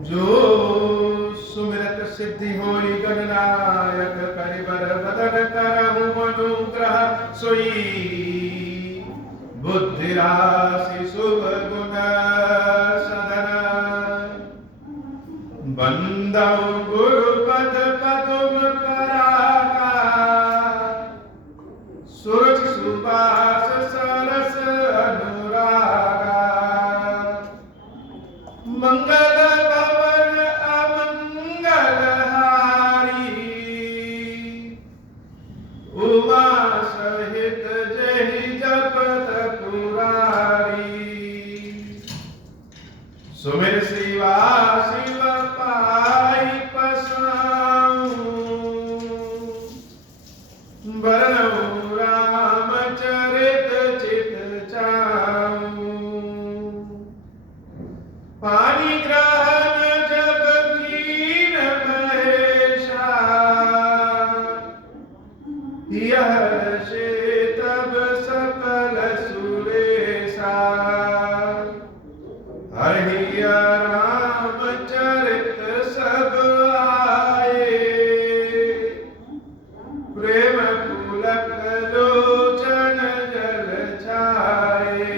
जो सुमिरत सिद्धि होई गणनायक करिबर बदन करहु अनुग्रह सोई बुद्धि राशि शुभ गुण सदन बंदौ गुरुपद पदुम परागा सूरज सुबास सरस अनुरागा मंगल भवन अमंगल हारी उमा सहित जहि जपत पुरारी सुमिर शिवा शिव पाई पसाऊं बरनऊं रामचरित चित चाऊं पानी ग्रहण जब कीन महेशा यह से तब सकल सुरेशा हरि रामचरित सब आए प्रेम पुलक लोचन जल छाए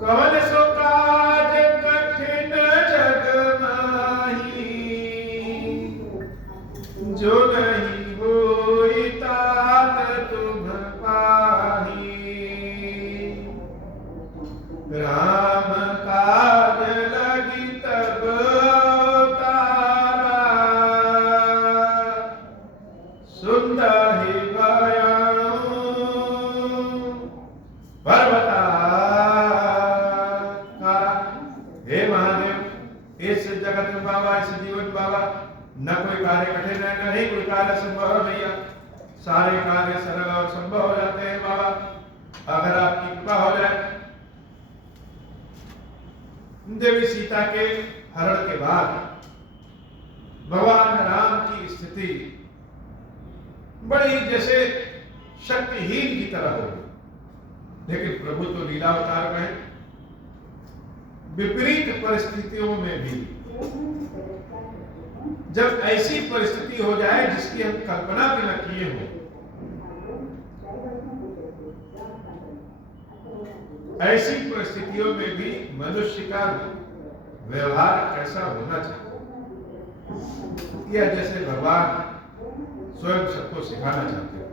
कवन सो काज कठिन जग माही जो नहीं होई तात तुम पाही राम काज लगी तब अवतारा सुंदर ही बयाऊं पर्वताकारा। हे महादेव, इस जगत में बाबा, इस जीवन में बाबा, न कोई कार्य कठिन है, न ही कोई कार्य संभव नहीं है। सारे कार्य सरल और संभव हो जाते हैं बाबा, अगर आपकी कृपा हो जाए। देवी सीता के हरण के बाद भगवान राम की स्थिति बड़ी जैसे शक्तिहीन की तरह हो गई, लेकिन प्रभु तो लीला अवतार में है। विपरीत परिस्थितियों में भी जब ऐसी परिस्थिति हो जाए जिसकी हम कल्पना भी न किए हो, ऐसी परिस्थितियों में भी मनुष्य का व्यवहार कैसा होना चाहिए, यह जैसे भगवान स्वयं सबको सिखाना चाहते हैं।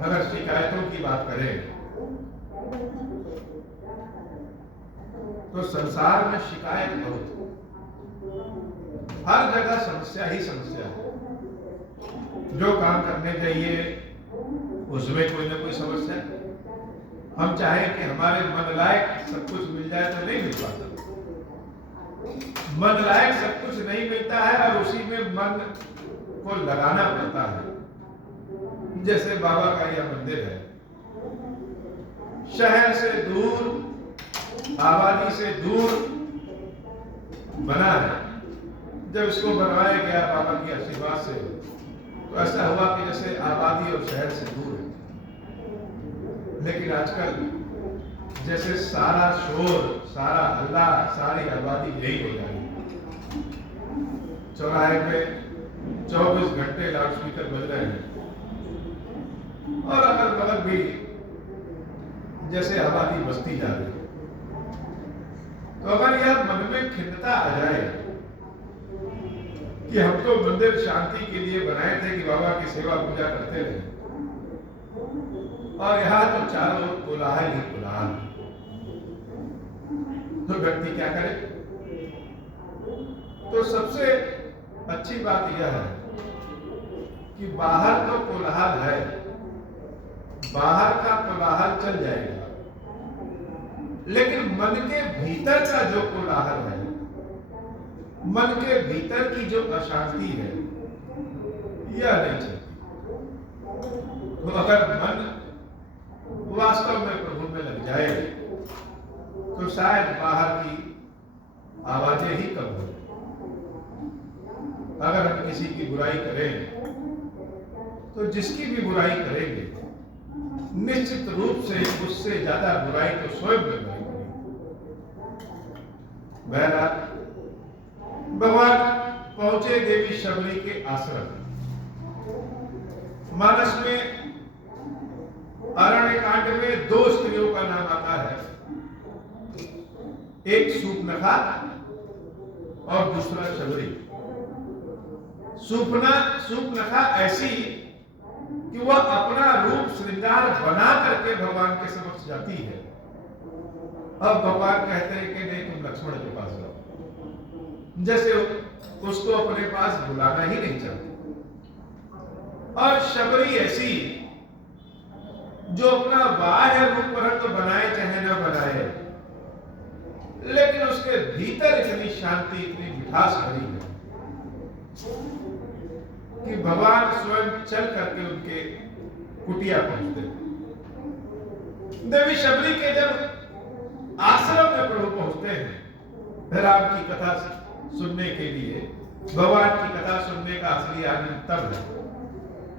अगर शिकायतों की बात करें तो संसार में शिकायत बहुत, हर जगह समस्या ही समस्या है। जो काम करने चाहिए उसमें कोई ना कोई समस्या है। हम चाहें कि हमारे मन लायक सब कुछ मिल जाए तो नहीं मिल पाता। मन लायक सब कुछ नहीं मिलता है और उसी में मन को लगाना पड़ता है। जैसे बाबा का यह मंदिर है, शहर से दूर, आबादी से दूर बना है। जब इसको बनवाया गया बाबा की आशीर्वाद से, तो ऐसा हुआ कि जैसे आबादी और शहर से दूर है। लेकिन आजकल जैसे सारा शोर, सारा हल्ला, सारी आबादी यही हो जाएगी। चौराहे पे 24 घंटे लाउडस्पीकर बज रहे हैं और अगल बगल भी जैसे आबादी बसती जा रही है। तो अगर यह मन में खिन्नता आ जाए कि हम तो मंदिर शांति के लिए बनाए थे कि बाबा की सेवा पूजा करते रहे, और यहाँ तो चारों ओर कोलाहल ही कोलाहल, तो व्यक्ति क्या करे? तो सबसे अच्छी बात यह है कि बाहर तो कोलाहल है, बाहर का कोलाहल चल जाएगा, लेकिन मन के भीतर का जो कोलाहल है, मन के भीतर की जो अशांति है, यह नहीं चलती। तो अगर मन वास्तव में प्रभु में लग जाए तो शायद बाहर की आवाजें ही कम हो जाए। अगर हम किसी की बुराई करें तो जिसकी भी बुराई करेंगे निश्चित रूप से उससे ज्यादा बुराई तो स्वयं में नहीं करेगी। बहरहाल भगवान पहुंचे देवी शबरी के आश्रम। मानस में अरण्य कांड में दो स्त्रियों का नाम आता है, एक सूपनखा और दूसरा शबरी। सूपनखा ऐसी कि वह अपना रूप श्रृंगार बना करके भगवान के समक्ष जाती है। अब भगवान कहते हैं कि नहीं, तुम लक्ष्मण के पास जाओ, जैसे उसको अपने पास बुलाना ही नहीं चाहती। और शबरी ऐसी जो अपना बाह्य रूप रंग तो बनाए चाहे न बनाए, लेकिन उसके भीतर इतनी शांति, इतनी मिठास भरी है कि भगवान स्वयं चल करके उनके कुटिया पहुंचते। देवी शबरी के जब आश्रम में प्रभु पहुंचते हैं राम की कथा सुनने के लिए, भगवान की कथा सुनने का असली आनंद तब है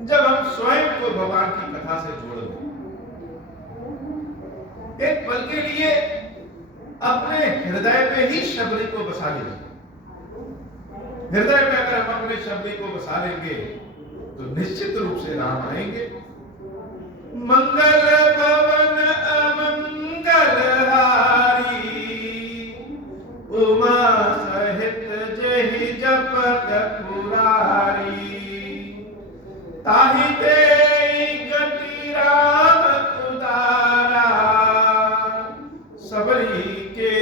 जब हम स्वयं को भगवान की कथा से जोड़ दें। एक पल के लिए अपने हृदय में ही शबरी को बसा लीजिए। हृदय में अगर हम अपने शबरी को बसा लेंगे तो निश्चित रूप से राम आएंगे। मंगल भवन अमंगल हारी, उमा सहित जहि जपत पुरारी, ताहि देहि गति राम उदारा, सबरी के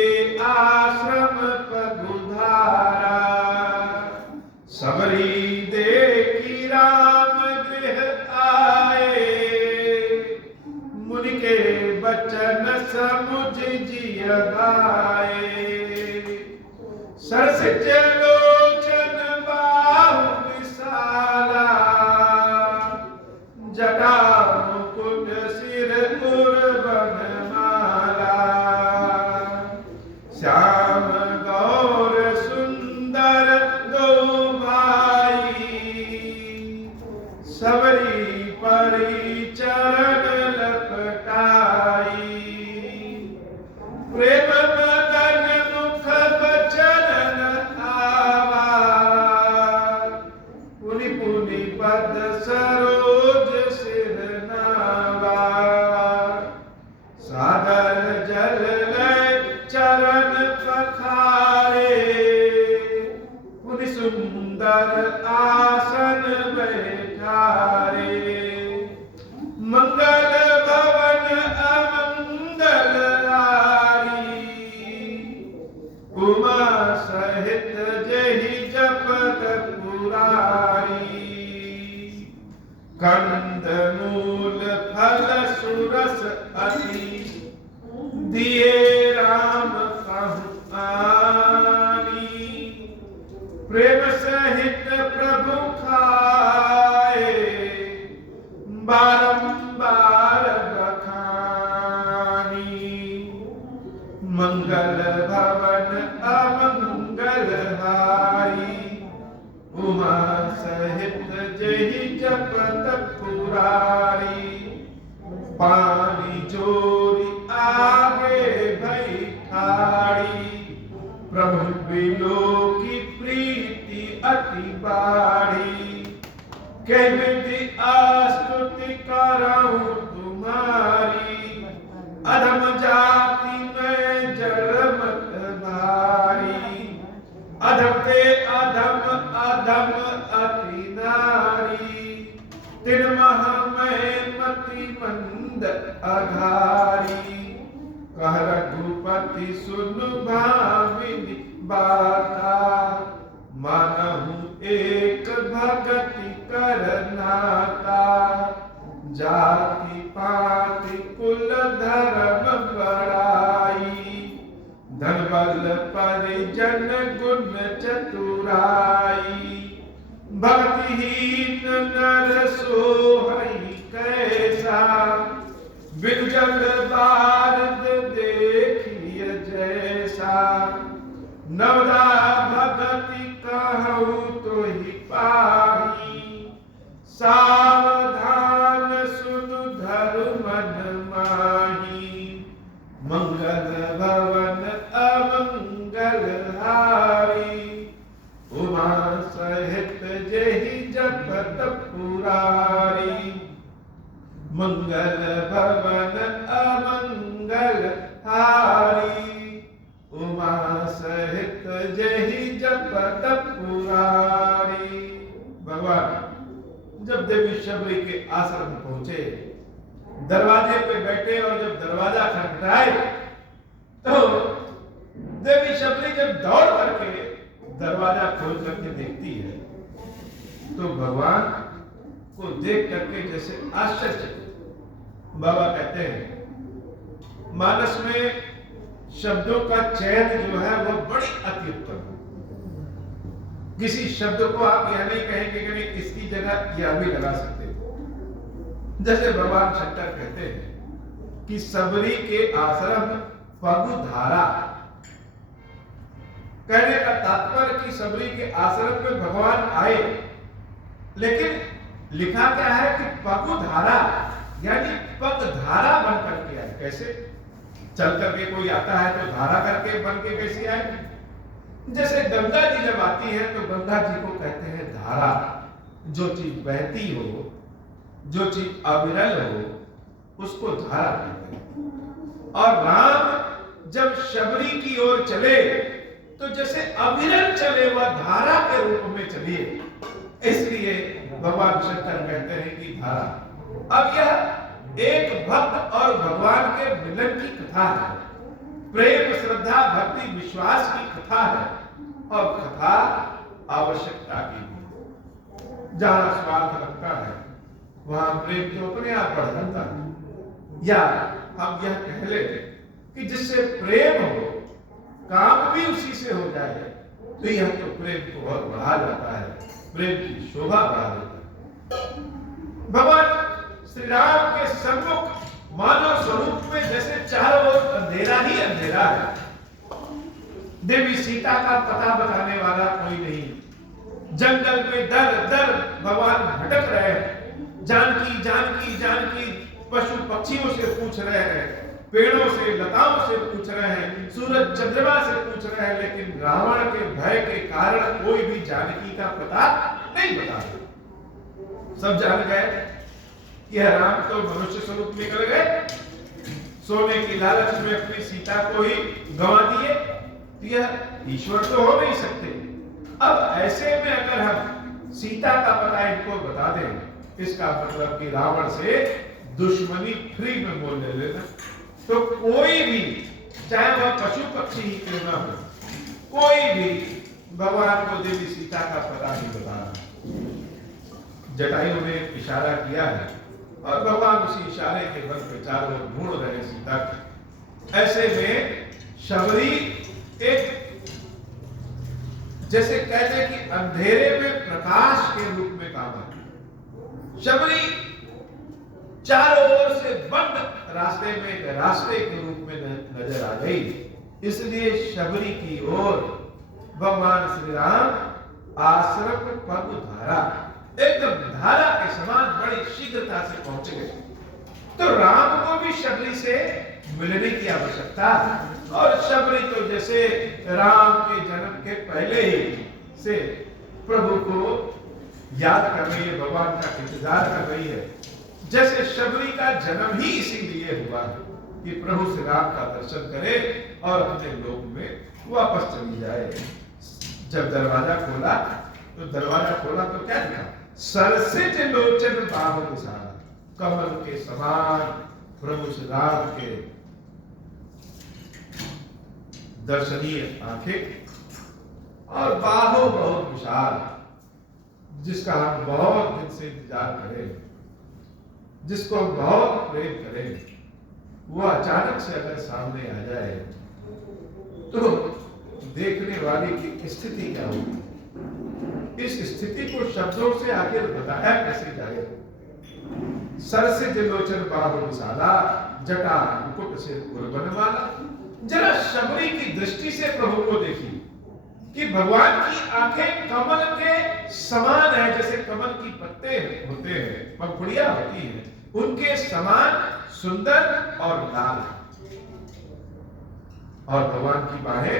आश्रम पगुधारा, सबरी देखी राम गृह आए, मुनि के बचन समुझ जिय गाए, सरसिज लोचन बाहु विशाला, जटा मुकुट सिर उर्वन माला, श्याम गौर सुंदर दो भाई, सबरी परी चरण लपटाई, प्रेम मगन मुख बचन आवा, पुनि पुनि पद सरोज सिर नावा, सागर जल लय चरण पखारे, पुनि सुंदर आसन बैठारे, मंगल भवन अमंगल हारी, उमा सहित जहि जपत पुरारी, कंद मूल फल सुरस अति, दिए राम कहु आनी, प्रेम सहित प्रभु खाए, बारंबार बखानी, मंगल भवन अमंगल हारी, उमा सहित जहि जपत पुरारी, पानी जोरी आगे भई ठाड़ी, प्रभु बिलो की प्रीति अति बाढ़ी, कह विधि आस्तुति करऊं तुम्हारी, अधम जाति में जड़मत भारी, अधम ते अधम अधम अति नारी, तिन मह में मति मंद अघारी, कह रघुपति सुन भामिनी बाता, मानहु एक भगति कर नाता, जाति पाति कुल धर्म बड़ाई, धन बल परिजन गुण चतुराई, भक्तिहीन नर सोहई कैसा, बिनु जल बारद देखिय जैसा, नवदा भगति कहूँ तो ही पाही, सावधान सुन धर्म मंगल भवन अमंगल हारी, उमा सहित जेहि जपत पुरारी। मंगल भवन अमंगल हारी, उमा सहित जेहि जपत पुरारी। भगवान जब देवी शबरी के आश्रम पहुंचे, दरवाजे पे बैठे और जब दरवाजा खटखटाए तो देवी शबरी जब दौड़ करके दरवाजा खोल करके देखती है तो भगवान को देख करके जैसे आश्चर्य। बाबा कहते हैं मानस में शब्दों का चयन जो है वह बड़ी अति उत्तम है। किसी शब्द को आप यह नहीं कहेंगे कि नहीं इसकी जगह यह भी लगा सकते हो। जैसे भगवान शंकर कहते हैं कि सबरी के आश्रम पगुधारा, कहने का तात्पर्य कि सबरी के आश्रम में भगवान आए, लेकिन लिखा क्या है कि पगुधारा यानी पगधारा बन करके आए। कैसे? चल करके कोई आता है तो धारा करके बन के कैसे आए? जैसे गंगा जी जब आती है तो गंगा जी को कहते हैं धारा। जो चीज बहती हो, जो चीज अविरल हो, उसको धारा कहते हैं। और राम जब शबरी की ओर चले तो जैसे अविरल चले वह धारा के रूप में चलिए, इसलिए भगवान शंकर कहते हैं कि धारा। अब यह एक भक्त और भगवान के मिलन की कथा है, प्रेम श्रद्धा भक्ति विश्वास की कथा है। और कथा आवश्यकता की भी, जहां स्वार्थ लगता है वहां प्रेम तो अपने आप बढ़ जाता है। या हम यह कह ले कि जिससे प्रेम हो, काम भी उसी से हो जाए, तो यह तो प्रेम को और बढ़ा जाता है, प्रेम की शोभा बढ़ा देता है। भगवान श्री राम के सम्मुख मानव स्वरूप में जैसे चारों ओर अंधेरा ही अंधेरा है। देवी सीता का पता बताने वाला कोई नहीं। जंगल में दर दर भगवान भटक रहे हैं, जानकी जानकी जानकी पशु पक्षियों से पूछ रहे हैं, पेड़ों से लताओं से पूछ रहे हैं, सूरज चंद्रमा से पूछ रहे हैं, लेकिन रावण के भय के कारण कोई भी जानकी का पता नहीं बता रहे। सब जान गए यह राम तो मनुष्य स्वरूप निकल गए, सोने की लालच में अपनी सीता को ही गंवा दिए, यह ईश्वर तो हो नहीं सकते। अब ऐसे में अगर हम सीता का पता इनको बता दें, इसका मतलब कि रावण से दुश्मनी फ्री में मोल ले लेना। तो कोई भी, चाहे वह पशु पक्षी ही क्यों ना हो, कोई भी भगवान को देवी सीता का पता नहीं बता रहा। जटायु ने इशारा किया है और भगवान उसी इशारे के बल पे चारों ओर ढूंढ रहे सीता को। ऐसे में शबरी एक जैसे कहते हैं कि अंधेरे में प्रकाश के रूप में काम आती। शबरी चारों ओर से बंद रास्ते में एक रास्ते के रूप में नजर आ गई, इसलिए शबरी की ओर भगवान श्री राम आश्रम पगधारा एकदम धारा के समान बड़ी शीघ्रता से पहुंच गए। तो राम को भी शबरी से मिलने की आवश्यकता, और शबरी तो जैसे राम के जन्म के पहले ही से प्रभु को याद कर रही है, भगवान का इंतजार कर रही है। जैसे शबरी का जन्म ही इसीलिए हुआ कि प्रभु श्री राम का दर्शन करे और अपने लोक में वापस चली जाए। जब दरवाजा खोला तो क्या लिखा? सरसिज लोचन बाहु विशाला, कमल के समान प्रभु श्री राम के दर्शनीय आंखें और बाहों बहुत विशाल, जिसका हम बहुत दिन से इंतजार करें, जिसको हम बहुत प्रेम करें, वो अचानक से अगर सामने आ जाए तो देखने वाले की स्थिति क्या होगी? इस स्थिति को शब्दों से आखिर बताया कैसे जाए? सरसिज लोचन बाहु विशाला, जटा मुकुट से बनवाला। जरा शबरी की दृष्टि से प्रभु को देखिए कि भगवान की आंखें कमल के समान है, जैसे कमल की पत्ते होते हैं, पंखुड़ियां होती हैं, उनके समान सुंदर और लाल। और भगवान की बाहें,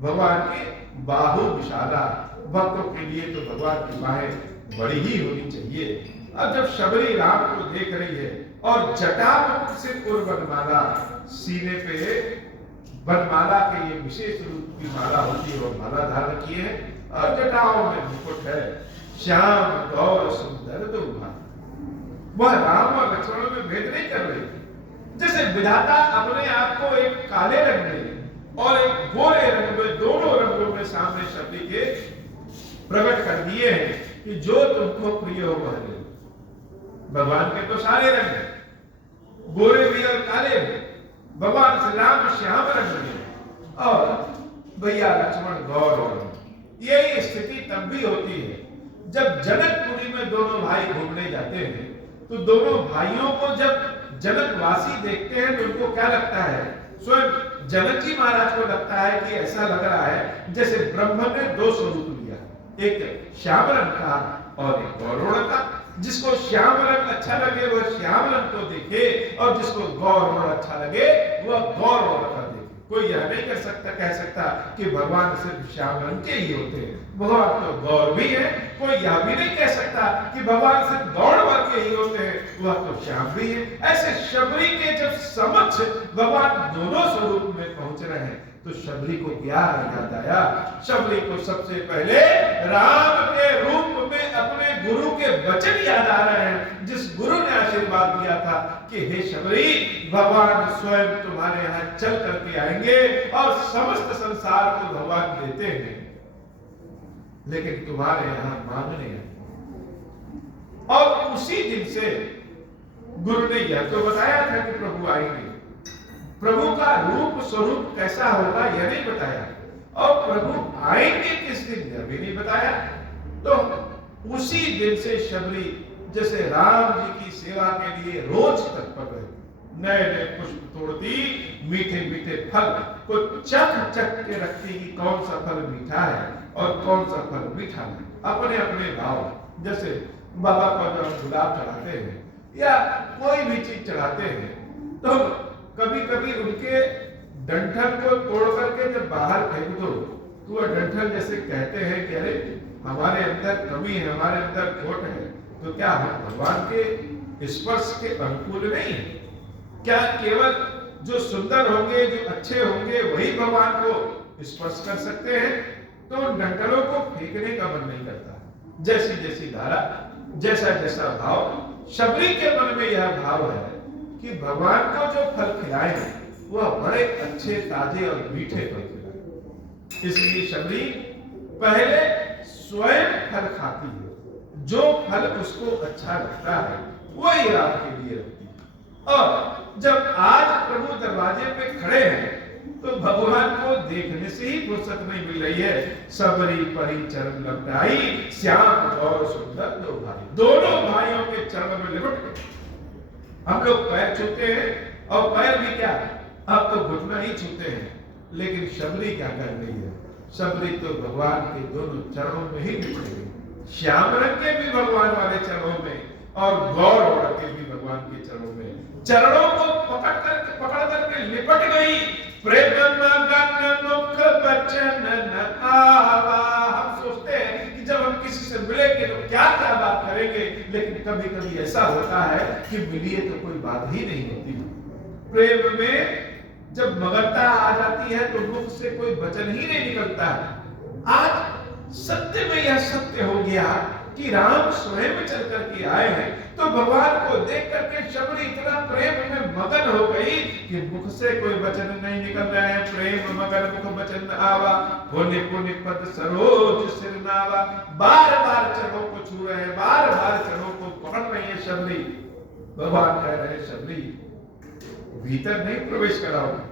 भगवान की बाहु विशाला, भक्तों के लिए तो भगवान की बाहें बड़ी ही होनी चाहिए। अब जब शबरी राम को देख रही है और जटा मुकुट से वनमाला, सीने पे वनमाला के ये विशेष रूप की माला होती है, और माला धारण किए है और जटाओं में मुकुट है। श्याम गौर सुंदर दो भाई, वह राम और लक्ष्मण में भेद नहीं कर रही। जैसे विधाता अपने आप को एक काले रंग में और एक गोरे रंग में, दोनों रंगों में सामने शबरी के प्रकट कर दिए हैं कि जो तुमको प्रिय हो वह ले। भगवान के तो सारे रंग हैं, गोरे भी और काले भी। भगवान श्री राम श्याम रंग में और भैया लक्ष्मण गौर रंग। यही स्थिति तब भी होती है जब जनकपुरी में दोनों भाई घूमने जाते हैं, तो दोनों भाइयों को जब जनकवासी देखते हैं तो उनको क्या लगता है, स्वयं जनक जी महाराज को लगता है कि ऐसा लग रहा है जैसे ब्रह्म ने दो स्वरूप लिया, एक श्याम रंग का और एक गौर रंग का। जिसको श्याम रंग अच्छा लगे वह श्याम रंग को देखे, और जिसको गौर रंग अच्छा लगे वह गौर रंग का देखे। कोई यह नहीं कर सकता, कह सकता कि भगवान सिर्फ श्याम रंग के ही होते हैं, भगवान तो गौर भी है। कोई यह भी नहीं कह सकता कि भगवान सिर्फ गौर वर्ग के ही होते हैं, वह तो श्याम भी है। ऐसे शबरी के जब समक्ष भगवान दोनों स्वरूप में पहुंच रहे हैं तो शबरी को क्या याद आया? शबरी को सबसे पहले राम के रूप में अपने गुरु के वचन याद आ रहे हैं, जिस गुरु ने आशीर्वाद दिया था कि हे शबरी, भगवान स्वयं तुम्हारे यहाँ चल करके आएंगे और समस्त संसार को भगवान देते हैं, लेकिन तुम्हारे यहाँ मांगने हैं। और उसी दिन से गुरु ने यह तो बताया था कि प्रभु आएंगे, प्रभु का रूप स्वरूप कैसा होगा यह नहीं बताया, और प्रभु आएंगे किस दिन यह भी नहीं बताया। तो उसी दिन से शबरी जैसे राम जी की सेवा के लिए रोज तत्पर रहे, नए नए पुष्प तोड़ती, मीठे मीठे फल को चख चख के रखती कि कौन सा फल मीठा है और कौन सा फल मीठा नहीं, अपने अपने भाव। जैसे बाबा को जब गुलाब चढ़ाते हैं या कोई भी चीज चढ़ाते हैं, तो कभी कभी उनके डंठल को तोड़ करके जब बाहर फेंक दो तो वह डंठल जैसे कहते हैं कि अरे हमारे अंदर कमी है, हमारे अंदर खोट है, तो क्या हम भगवान के स्पर्श के अनुकूल नहीं है? क्या केवल जो सुंदर होंगे, जो अच्छे होंगे वही भगवान को स्पर्श कर सकते हैं? तो उन डंठलों को फेंकने का मन नहीं करता। जैसी जैसी धारा, जैसा जैसा भाव, शबरी के मन में यह भाव है कि भगवान को जो फल खिलाए वह बड़े अच्छे, ताजे और मीठे फल खिलाए। इसलिए शबरी पहले स्वयं फल खाती है, जो फल उसको अच्छा लगता है वही राम के लिए रखती है। और जब आज प्रभु दरवाजे पे खड़े हैं तो भगवान को देखने से ही फुर्सत नहीं मिल रही है। सबरी परी चरण लपटाई, श्याम गौर सुंदर दो भाई, दोनों भाइयों के चरणों में लिपट गए। हम लोग पैर छूते हैं, और पैर भी क्या, अब तो घुटना ही छूते हैं, लेकिन शबरी क्या कर रही है? शबरी तो भगवान के दोनों चरणों में ही लिपट गई, श्याम रंग के भी भगवान वाले चरणों में और गौर रंग के भी भगवान के चरणों में, चरणों को पकड़ करके लिपट गई। प्रेम मगन मुख बचन न आवा। हम सोचते हैं कि जब हम किसी से मिलेंगे तो क्या क्या बात करेंगे, लेकिन कभी कभी ऐसा होता है कि मिलिए तो कोई बात ही नहीं होती। प्रेम में जब मगनता आ जाती है तो मुख से कोई वचन ही नहीं निकलता है। आज सत्य में यह सत्य हो गया कि राम स्वयं चल करके आए हैं, तो भगवान को देख करके शबरी इतना प्रेम में मगन हो गई कि मुख से कोई वचन नहीं निकल रहा है। प्रेम मगन मुख वचन आवा, पुण्य पुण्य पद सरोज सिर नावा। बार बार चरणों को छू रहे हैं, बार बार चरणों को पकड़ रही है शबरी। भगवान कह रहे हैं शबरी भीतर नहीं प्रवेश कराओगे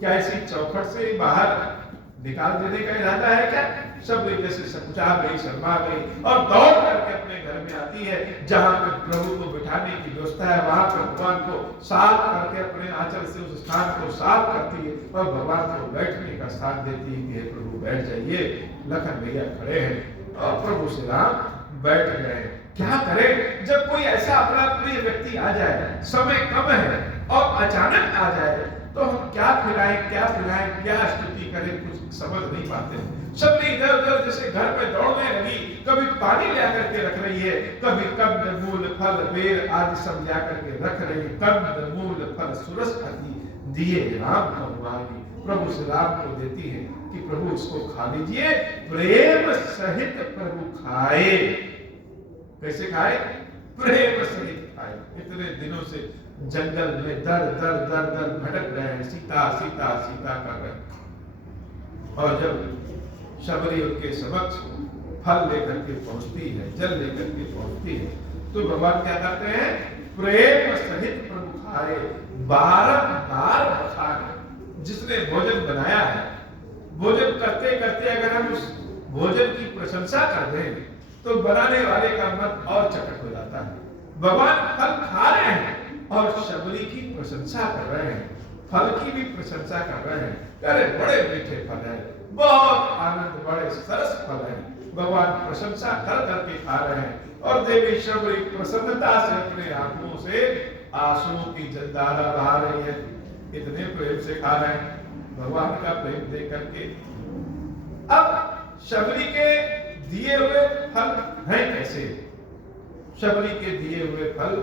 क्या? ऐसी चौखट से बाहर निकाल देने का इरादा है क्या? शबरी जैसे सकुचा गई, शर्मा गई और दौड़ करके अपने घर में आती है, जहां पे प्रभु को बिठाने की व्यवस्था है वहां पर भगवान को साफ करके अपने आंचल से उस स्थान को साफ करती है और भगवान को बैठने का स्थान देती है कि हे प्रभु बैठ जाइए। लखन भैया खड़े हैं और प्रभु श्री राम बैठ गए। क्या करें जब कोई ऐसा अपना प्रिय व्यक्ति आ जाए, समय कम है और अचानक आ जाए, तो हम क्या खिलाएं, क्या स्तुति करें, कुछ समझ नहीं पाते। सबने इधर उधर जैसे घर पे दौड़ने लगी, कभी पानी ले आकर के रख रही है, कभी कंद मूल फल बेर आदि सब ला करके रख रही है। कंद मूल फल सुरस आदि दिए राम भगवानी, प्रभु श्री राम को देती है कि प्रभु इसको खा लीजिए, प्रेम सहित प्रभु खाए। कैसे खाए? प्रेम सहित खाए। इतने दिनों से जंगल में दर दर दर दर भटक रहे हैं, सीता सीता सीता कर रहे हैं। और जब शबरी उनके समक्ष फल लेकर के पहुंचती है, जल लेकर के पहुंचती है, तो भगवान क्या करते हैं? प्रेम सहित प्रभु खाए, बारंबार बखाने। जिसने भोजन बनाया है, भोजन करते करते अगर हम उस भोजन की प्रशंसा कर दें तो बनाने वाले का मन और चटक हो जाता है। भगवान फल खा रहे हैं और शबरी की प्रशंसा कर रहे हैं, फल की भी प्रशंसा कर रहे हैं। अरे बड़े मीठे फल है, बहुत आनंद, बड़े सरस फल है। भगवान प्रशंसा कर करके खा रहे हैं और देवी शबरी प्रसन्नता से अपने आंखों से आंसुओं की जलधारा बहा रही है। इतने प्रेम से खा रहे हैं, भगवान का प्रेम देख करके। अब शबरी के दिए हुए फल हैं कैसे? शबरी के दिए हुए फल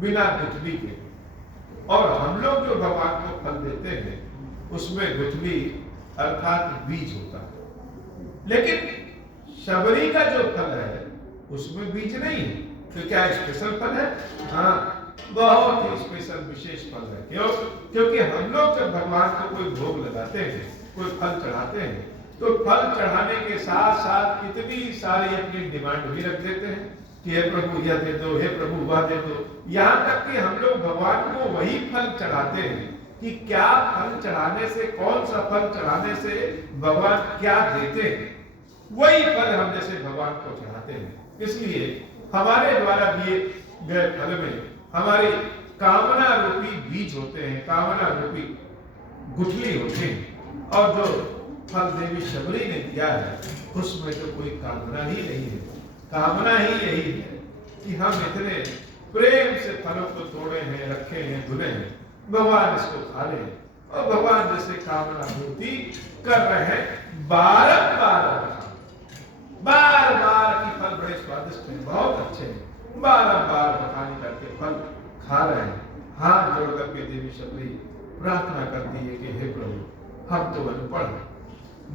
बिना गुठली के, और हम लोग जो भगवान को फल देते हैं उसमें गुठली अर्थात बीज होता है, लेकिन शबरी का जो फल है उसमें बीज नहीं है। तो क्या स्पेशल फल है? हाँ, बहुत ही स्पेशल विशेष फल है। क्यों? क्योंकि हम लोग जब भगवान को कोई भोग लगाते हैं, कोई फल चढ़ाते हैं, तो फल चढ़ाने के साथ साथ कितनी सारी अपनी डिमांड भी रख देते हैं कि हे प्रभु यह दे दो, हे प्रभु वह दे दो। यहाँ तक कि हम लोग भगवान को वही फल चढ़ाते हैं कि क्या फल चढ़ाने से, कौन सा फल चढ़ाने से भगवान क्या देते हैं, वही फल हम जैसे भगवान को चढ़ाते हैं। इसलिए हमारे द्वारा दिए गए फल में हमारी कामना रूपी बीज होते हैं, कामना रूपी गुठली होती है। और जो फल देवी शबरी ने दिया है उसमें तो कोई कामना ही नहीं है। कामना ही यही है कि हम इतने प्रेम से फलों को तोड़े हैं, रखे हैं, धुले हैं, भगवान इसको खा ले। और भगवान जैसे कामना पूर्ति कर रहे हैं, बार बार की फल बड़े स्वादिष्ट हैं, बहुत अच्छे हैं, बार बखानी करके फल खा रहे हैं। हाथ जोड़ करके देवी शबरी प्रार्थना करती है कि हे प्रभु, हम तो अनपढ़ हैं,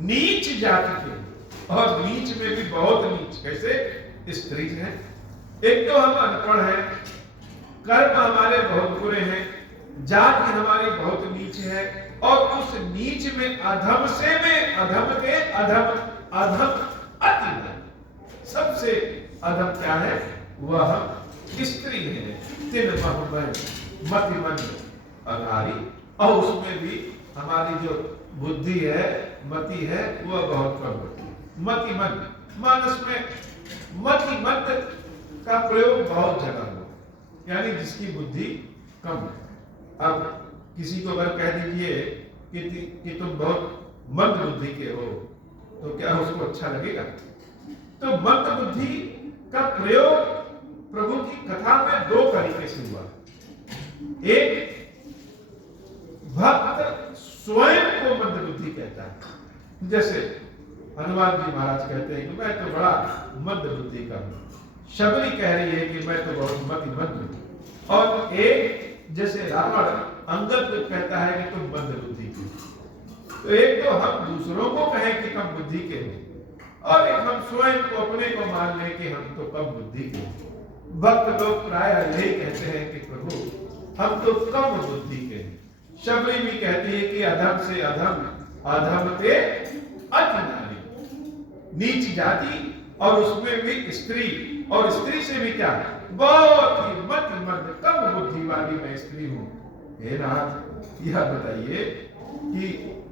नीच जाति के, और नीच में भी बहुत नीच। कैसे? स्त्री हैं, एक तो हम अनपढ़ हैं, कर्म हमारे बहुत बुरे हैं, जाति हमारी बहुत नीच है, और उस नीच में अधम से में अधम के अधम, अधम अति है। सबसे अधम क्या है? वह स्त्री है। तिन महुबन मति मन अघारी, और उसमें भी हमारी जो बुद्धि है, मति है, वह बहुत कम होती है। मति मन, मानस में मति मन का प्रयोग बहुत जगह हो, यानी जिसकी बुद्धि कम है। अब किसी को अगर कह दीजिए कि तुम बहुत मंद बुद्धि के हो, तो क्या उसको अच्छा लगेगा? तो मंद बुद्धि का प्रयोग प्रभु की कथा में दो तरीके से हुआ। एक, भक्त स्वयं को मंद बुद्धि कहता है, जैसे हनुमान जी महाराज कहते हैं कि मैं तो बड़ा मंद बुद्धि का हूं। शबरी कह रही है कि मैं तो बहुत मतिमंद हूं। और एक जैसे रावण अंगद कहता है कि तुम मंद बुद्धि के। तो एक तो हम दूसरों को कहें कि कम बुद्धि के हैं, और एक हम स्वयं को, अपने को मान लें कि हम तो कम बुद्धि के हैं। भक्त लोग प्राय यही कहते हैं कि प्रभु हम तो कम बुद्धि के हैं। शबरी भी कहती है कि अधम से अधम, अधम पे अति नारी, नीच जाति, और उसमें भी स्त्री, और स्त्री से भी क्या, बहुत ही मतिमंद कम बुद्धि वाली मैं स्त्री हूं। हे नाथ, यह बताइए कि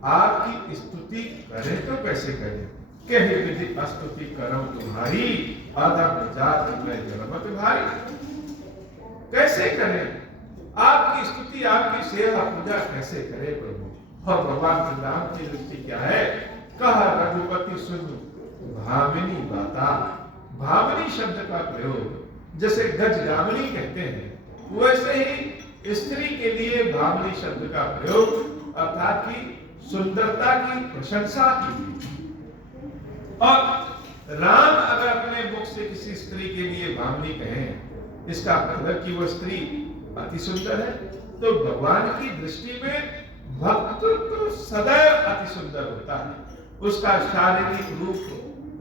आपकी स्तुति करें तो कैसे करें? कही विधि स्तुति करो तुम्हारी, अधम जात में जन्मत भारी। कैसे करें आपकी स्तुति, आपकी सेवा पूजा कैसे करें प्रभु? और भगवान श्री राम की दृष्टि क्या है? कहा रघुपति सुन भामिनी बाता। भामिनी शब्द का प्रयोग जैसे गजगामिनी कहते हैं, वैसे ही स्त्री के लिए भामिनी शब्द का प्रयोग अर्थात की सुंदरता की प्रशंसा की। और राम अगर अपने मुख से किसी स्त्री के लिए भामिनी कहें, इसका मतलब कि वह स्त्री अति सुंदर है, तो भगवान की दृष्टि में भक्त तो सदैव अति सुंदर होता है। उसका शारीरिक रूप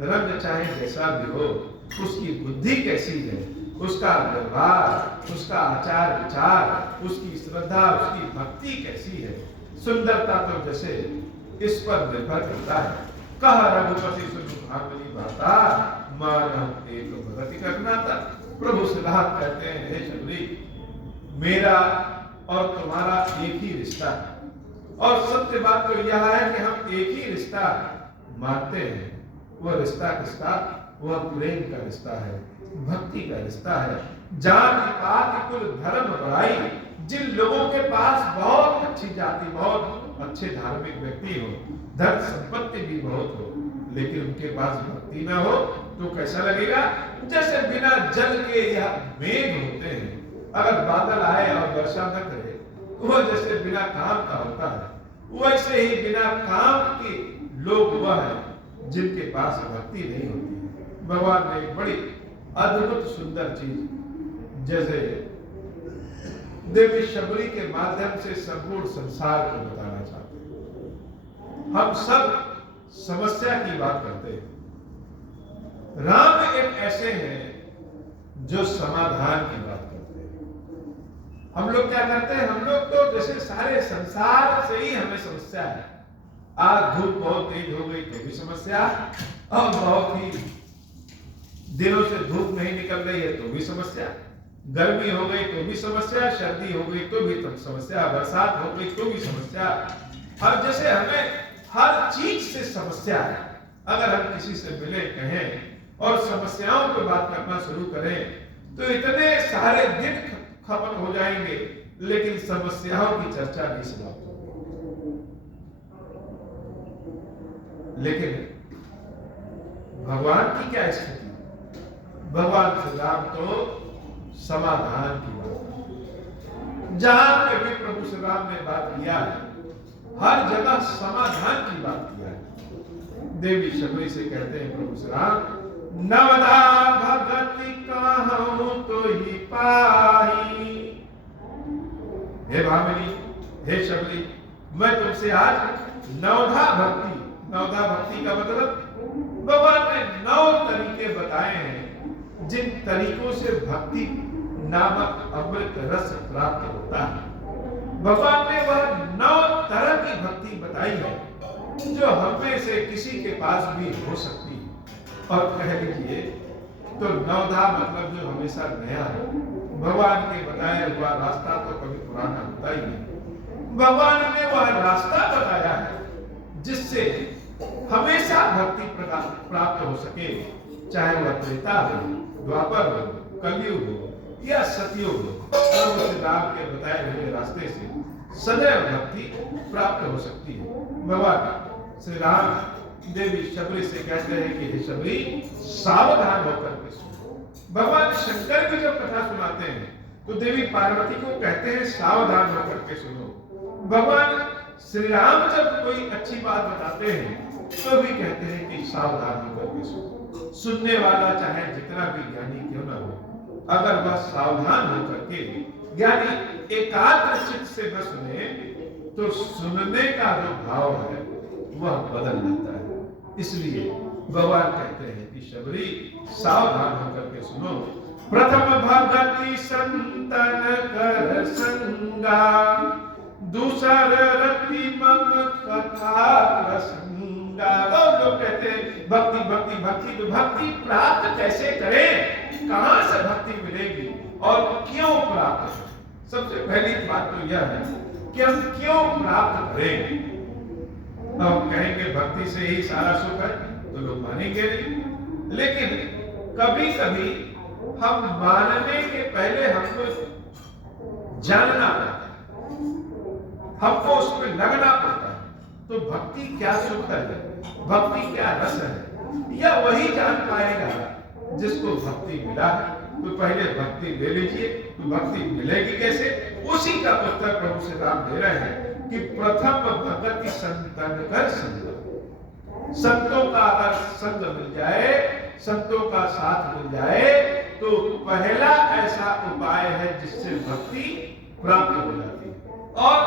रंग चाहे जैसा भी हो, उसकी बुद्धि कैसी है, उसका व्यवहार, उसका आचार विचार, उसकी श्रद्धा, उसकी भक्ति कैसी है, सुंदरता तो जैसे इस पर निर्भर करता है। कह रघुपति सुनु भामिनी भाता, मानव एक भगति करनाता। प्रभु सिद्धार्थ कहते हैं, हे शबरी, मेरा और तुम्हारा एक ही रिश्ता है, और सत्य बात तो यह है कि हम एक ही रिश्ता मानते हैं। वह रिश्ता किसका? वह प्रेम का रिश्ता है, भक्ति का रिश्ता है। जाति पाति कुल धर्म बड़ाई, जिन लोगों के पास बहुत अच्छी जाति, बहुत अच्छे धार्मिक व्यक्ति हो, धन संपत्ति भी बहुत हो, लेकिन उनके पास भक्ति ना हो तो कैसा लगेगा? जैसे बिना जल के यह मेघ होते हैं, अगर बादल आए और वर्षा न करे, वह जैसे बिना काम का होता है, वैसे ही बिना काम के लोग वह है जिनके पास भक्ति नहीं होती है। भगवान ने एक बड़ी अद्भुत सुंदर चीज जैसे देवी शबरी के माध्यम से संपूर्ण संसार को बताना चाहते हैं। हम सब समस्या की बात करते हैं, राम एक ऐसे हैं जो समाधान की बात करते हैं। हम लोग क्या करते हैं? हम लोग तो जैसे सारे संसार से ही हमें समस्या है। आज धूप बहुत तेज हो गई तो भी समस्या, और बहुत ही दिनों से धूप नहीं निकल रही है तो भी समस्या, गर्मी हो गई तो भी समस्या, सर्दी हो गई तो भी समस्या, बरसात हो गई तो भी समस्या। हर जैसे हमें हर चीज से समस्या है। अगर हम किसी से मिले, कहें और समस्याओं पर बात करना शुरू करें तो इतने सारे दिन खत्म हो जाएंगे, लेकिन समस्याओं की चर्चा नहीं समाप्त होगी। लेकिन भगवान की क्या स्थिति? भगवान श्री राम तो समाधान की बात, जहां पे भी प्रभु श्री राम ने बात किया है, हर जगह समाधान की बात किया है। देवी शबरी से कहते हैं प्रभु श्री राम, नवदा भगति कहूं तो ही पाई। हे भामिनी, हे शबरी, मैं तुमसे आज नवधा भक्ति, नवधा भक्ति का मतलब भगवान ने 9 तरीके बताए हैं जिन तरीकों से भक्ति नामक अमृत रस प्राप्त होता है। भगवान ने वह 9 तरह की भक्ति बताई है जो हमें से किसी के पास भी हो सकती है। और कह लीजिए तो नवधा मतलब जो हमेशा नया है। भगवान के बताया हुआ रास्ता तो कभी पुराना होता ही नहीं। भगवान ने वह रास्ता बताया है जिससे हमेशा भक्ति प्राप्त हो सके, चाहे वह त्रेता हो, द्वापर हो, कलयुग हो या सतयुग हो। प्रभु श्री राम के बताए हुए रास्ते से सदैव भक्ति प्राप्त हो सकती है। भगवान श्री राम देवी शबरी से कहते हैं कि हे शबरी, सावधान होकर के सुनो। भगवान शंकर की जब कथा सुनाते हैं तो देवी पार्वती को कहते हैं सावधान होकर के सुनो। भगवान श्री राम जब कोई अच्छी बात बताते हैं तो भी कहते हैं कि सावधान होकर के सुनो। सुनने वाला चाहे जितना भी ज्ञानी क्यों ना हो, अगर वह सावधान होकर के ज्ञानी एकाग्र चित्त से न सुने तो सुनने का जो भाव है वह बदल जाता है। इसलिए भगवान कहते हैं कि शबरी, सावधान होकर के सुनो। प्रथम भगति संतन कर संगा, दूसर रति मम कथा प्रसंगा। और लोग कहते हैं भक्ति भक्ति भक्ति, तो भक्ति प्राप्त कैसे करें, कहां से भक्ति मिलेगी और क्यों प्राप्त करें? सबसे पहली बात तो यह है कि हम क्यों प्राप्त करें। हम कहेंगे भक्ति से ही सारा सुख है तो लोग मानेंगे नहीं। लेकिन कभी कभी हम मानने के पहले हमको जानना पड़ता है, हमको उसमें लगना पड़ता है। तो भक्ति क्या सुख है, भक्ति क्या रस है, यह वही जान पाएगा जिसको भक्ति मिला है। तो पहले भक्ति ले लीजिए। तो भक्ति मिलेगी कैसे? उसी का उत्तर प्रभु श्री राम दे रहे हैं कि प्रथम भगति संतन कर संग। संतों का अगर संग मिल जाए, संतों का साथ मिल जाए, तो पहला ऐसा उपाय है जिससे भक्ति प्राप्त हो जाती है। और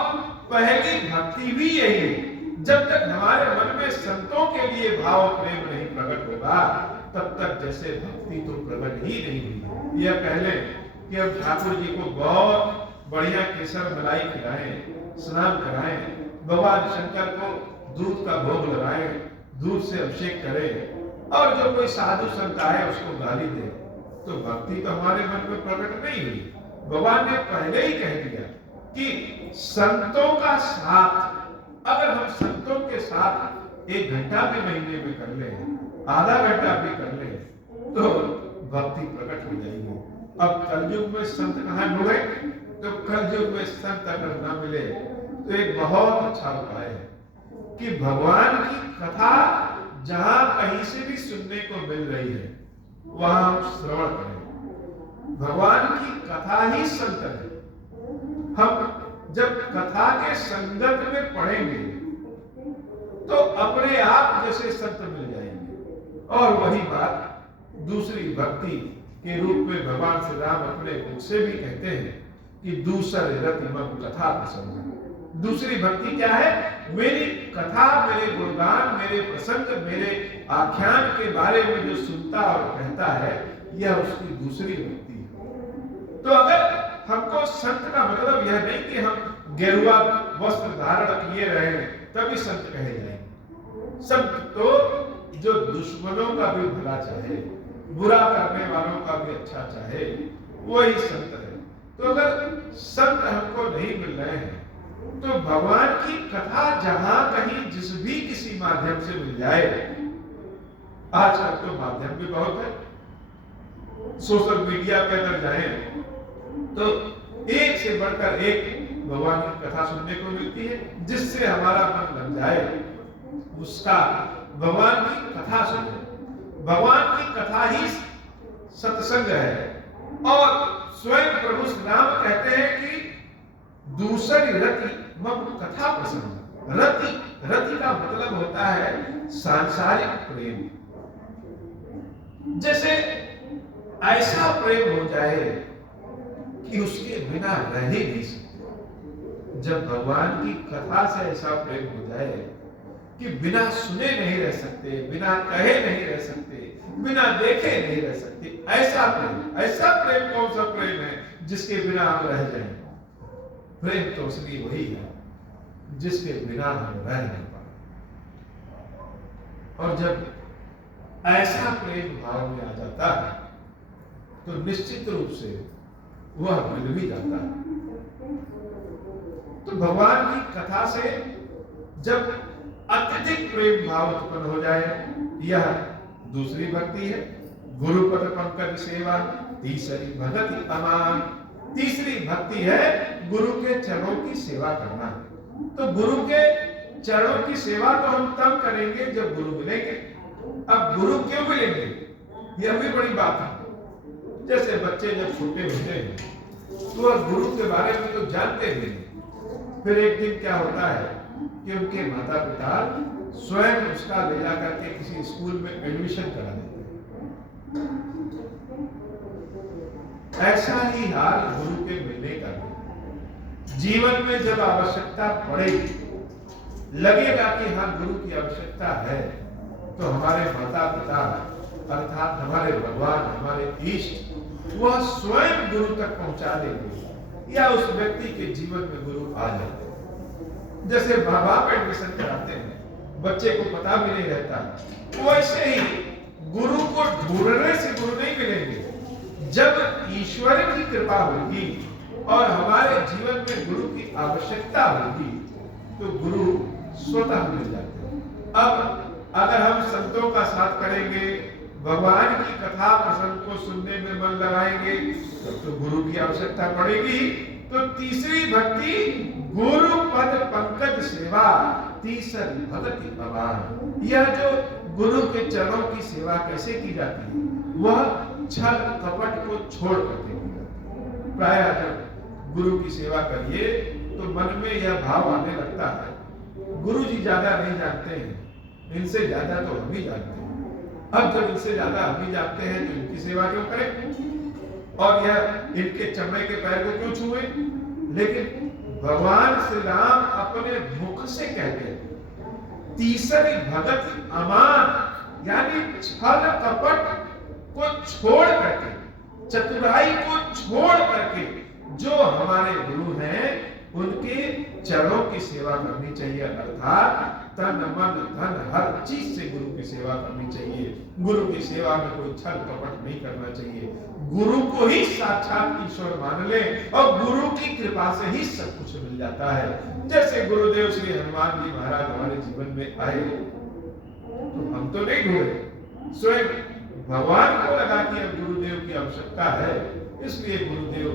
पहली भक्ति भी यही है। जब तक हमारे मन में संतों के लिए भाव प्रेम नहीं प्रकट होगा, तब तक जैसे भक्ति तो प्रकट ही नहीं हुई। यह पहले कि अब ठाकुर जी को बहुत बढ़िया केसर मलाई खिलाएं, स्नान कराएं, भगवान शंकर को दूध का भोग लगाएं, दूध से अभिषेक करें, और जो कोई साधु संत आए उसको गाली दे, तो भक्ति तो हमारे मन में प्रकट नहीं हुई। भगवान ने पहले ही कह दिया कि संतों का साथ, अगर हम संतों के साथ 1 घंटा भी महीने में कर ले, आधा घंटा भी कर ले, तो भक्ति प्रकट हो जाएगी। अब कलयुग में संत कहाँ ढूंढे? तो कलयुग में संत अगर न मिले तो एक बहुत अच्छा उपाय है कि भगवान की कथा जहां कहीं से भी सुनने को मिल रही है, वहां हम श्रवण करें। भगवान की कथा ही संत है। हम जब कथा के संगत में पढ़ेंगे तो अपने आप जैसे संत मिल जाएंगे। और वही बात दूसरी भक्ति के रूप में भगवान श्री राम अपने मुख से भी कहते हैं कि दूसरे रति मम कथा प्रसंग। दूसरी भक्ति क्या है? मेरी कथा, मेरे गुणगान, मेरे प्रसंग, मेरे आख्यान के बारे में जो सुनता और कहता है, यह उसकी दूसरी भक्ति है। तो अगर हमको संत का मतलब यह नहीं कि हम गेरुआ वस्त्र धारण किए रहे तभी संत कहे जाएंगे। संत तो जो दुश्मनों का भी भला चाहे, बुरा करने वालों का भी अच्छा चाहे, वही संत है। तो अगर संत हमको नहीं मिल रहे हैं, तो भगवान की कथा जहां कहीं जिस भी किसी माध्यम से मिल जाए, आजकल तो माध्यम भी बहुत है, सोशल मीडिया पे अगर जाए तो एक से बढ़कर एक भगवान की कथा सुनने को मिलती है, जिससे हमारा मन लग जाए उसका भगवान की कथा सुने। भगवान की कथा ही सत्संग है। और स्वयं प्रभु श्री राम कहते हैं कि दूसरी रति मम कथा प्रसंग। रति, रति का मतलब होता है सांसारिक प्रेम। जैसे ऐसा प्रेम हो जाए कि उसके बिना रह ही नहीं सकते। जब भगवान की कथा से ऐसा प्रेम हो जाए कि बिना सुने नहीं रह सकते, बिना कहे नहीं रह सकते, बिना देखे नहीं रह सकते, ऐसा प्रेम कौन सा प्रेम है जिसके बिना हम रह जाएं? प्रेम तो असली वही है जिसके बिना हम रह नहीं पाए। और जब ऐसा प्रेम भाव में आ जाता है तो निश्चित रूप से वह मिल भी जाता है। तो भगवान की कथा से जब अत्यधिक प्रेम भाव उत्पन्न हो जाए, यह दूसरी भक्ति है। गुरुपद पंकज सेवा तीसरी भक्ति अमान। तीसरी भक्ति है गुरु के चरणों की सेवा करना। तो गुरु के चरणों की सेवा तो हम तब करेंगे जब गुरु मिलेंगे। अब गुरु क्यों मिलेंगे, यह भी बड़ी बात है। जैसे बच्चे जब छोटे होते हैं तो वह गुरु के बारे में तो जानते नहीं, फिर एक दिन क्या होता है कि उनके माता पिता स्वयं उसका ले जा करके किसी स्कूल में एडमिशन करा देते हैं। ऐसा ही हाल गुरु के मिलने का है। जीवन में जब आवश्यकता पड़ेगी, लगेगा कि हाँ गुरु की आवश्यकता है, तो हमारे माता पिता अर्थात हमारे भगवान, हमारे इष्ट, वह स्वयं गुरु तक पहुंचा देंगे या उस व्यक्ति के जीवन में गुरु आ जाते हैं। जैसे माँ बाप एडमिशन कराते हैं, बच्चे को पता भी नहीं रहता, वैसे ही गुरु को ढूंढने से गुरु नहीं मिलेंगे। जब ईश्वर की कृपा होगी और हमारे जीवन में गुरु की आवश्यकता होगी, तो गुरु स्वतः मिल जाते हैं। अब अगर हम संतों का साथ करेंगे, भगवान की कथा प्रसंग को सुनने में मन लगाएंगे, तो गुरु की आवश्यकता पड़ेगी। तो तीसरी भक्ति गुरु पद पंकज सेवा तीसरी भक्ति भगवान। यह जो गुरु के चरणों की सेवा कैसे की जाती है, वह छल कपट को छोड़ करके की जाती है। प्रायः जब गुरु की सेवा करिए तो मन में यह भाव आने लगता है, गुरु जी ज्यादा नहीं जानते हैं, इनसे ज्यादा तो हम ही जानते हैं। अब जब इनसे ज्यादा हम ही जानते हैं तो इनकी सेवा क्यों करें और यह इनके चमड़े के पैर को क्यों छुए। लेकिन भगवान श्री राम अपने मुख से कहते हैं, तीसरी भगत अमान, यानी छल कपट को छोड़ करके, चतुराई को छोड़ करके जो हमारे गुरु हैं उनके चरणों की सेवा करनी चाहिए। अर्थात तन मन धन हर चीज से गुरु की सेवा करनी चाहिए। गुरु की सेवा में कोई छल कपट नहीं करना चाहिए। गुरु को ही साक्षात ईश्वर मान ले और गुरु की कृपा से ही सब कुछ मिल जाता है। जैसे गुरुदेव श्री हनुमान जी महाराज हमारे जीवन में आए तो हम तो नहीं ढूंढे, स्वयं भगवान को लगा कि अब गुरुदेव की आवश्यकता है, इसलिए गुरुदेव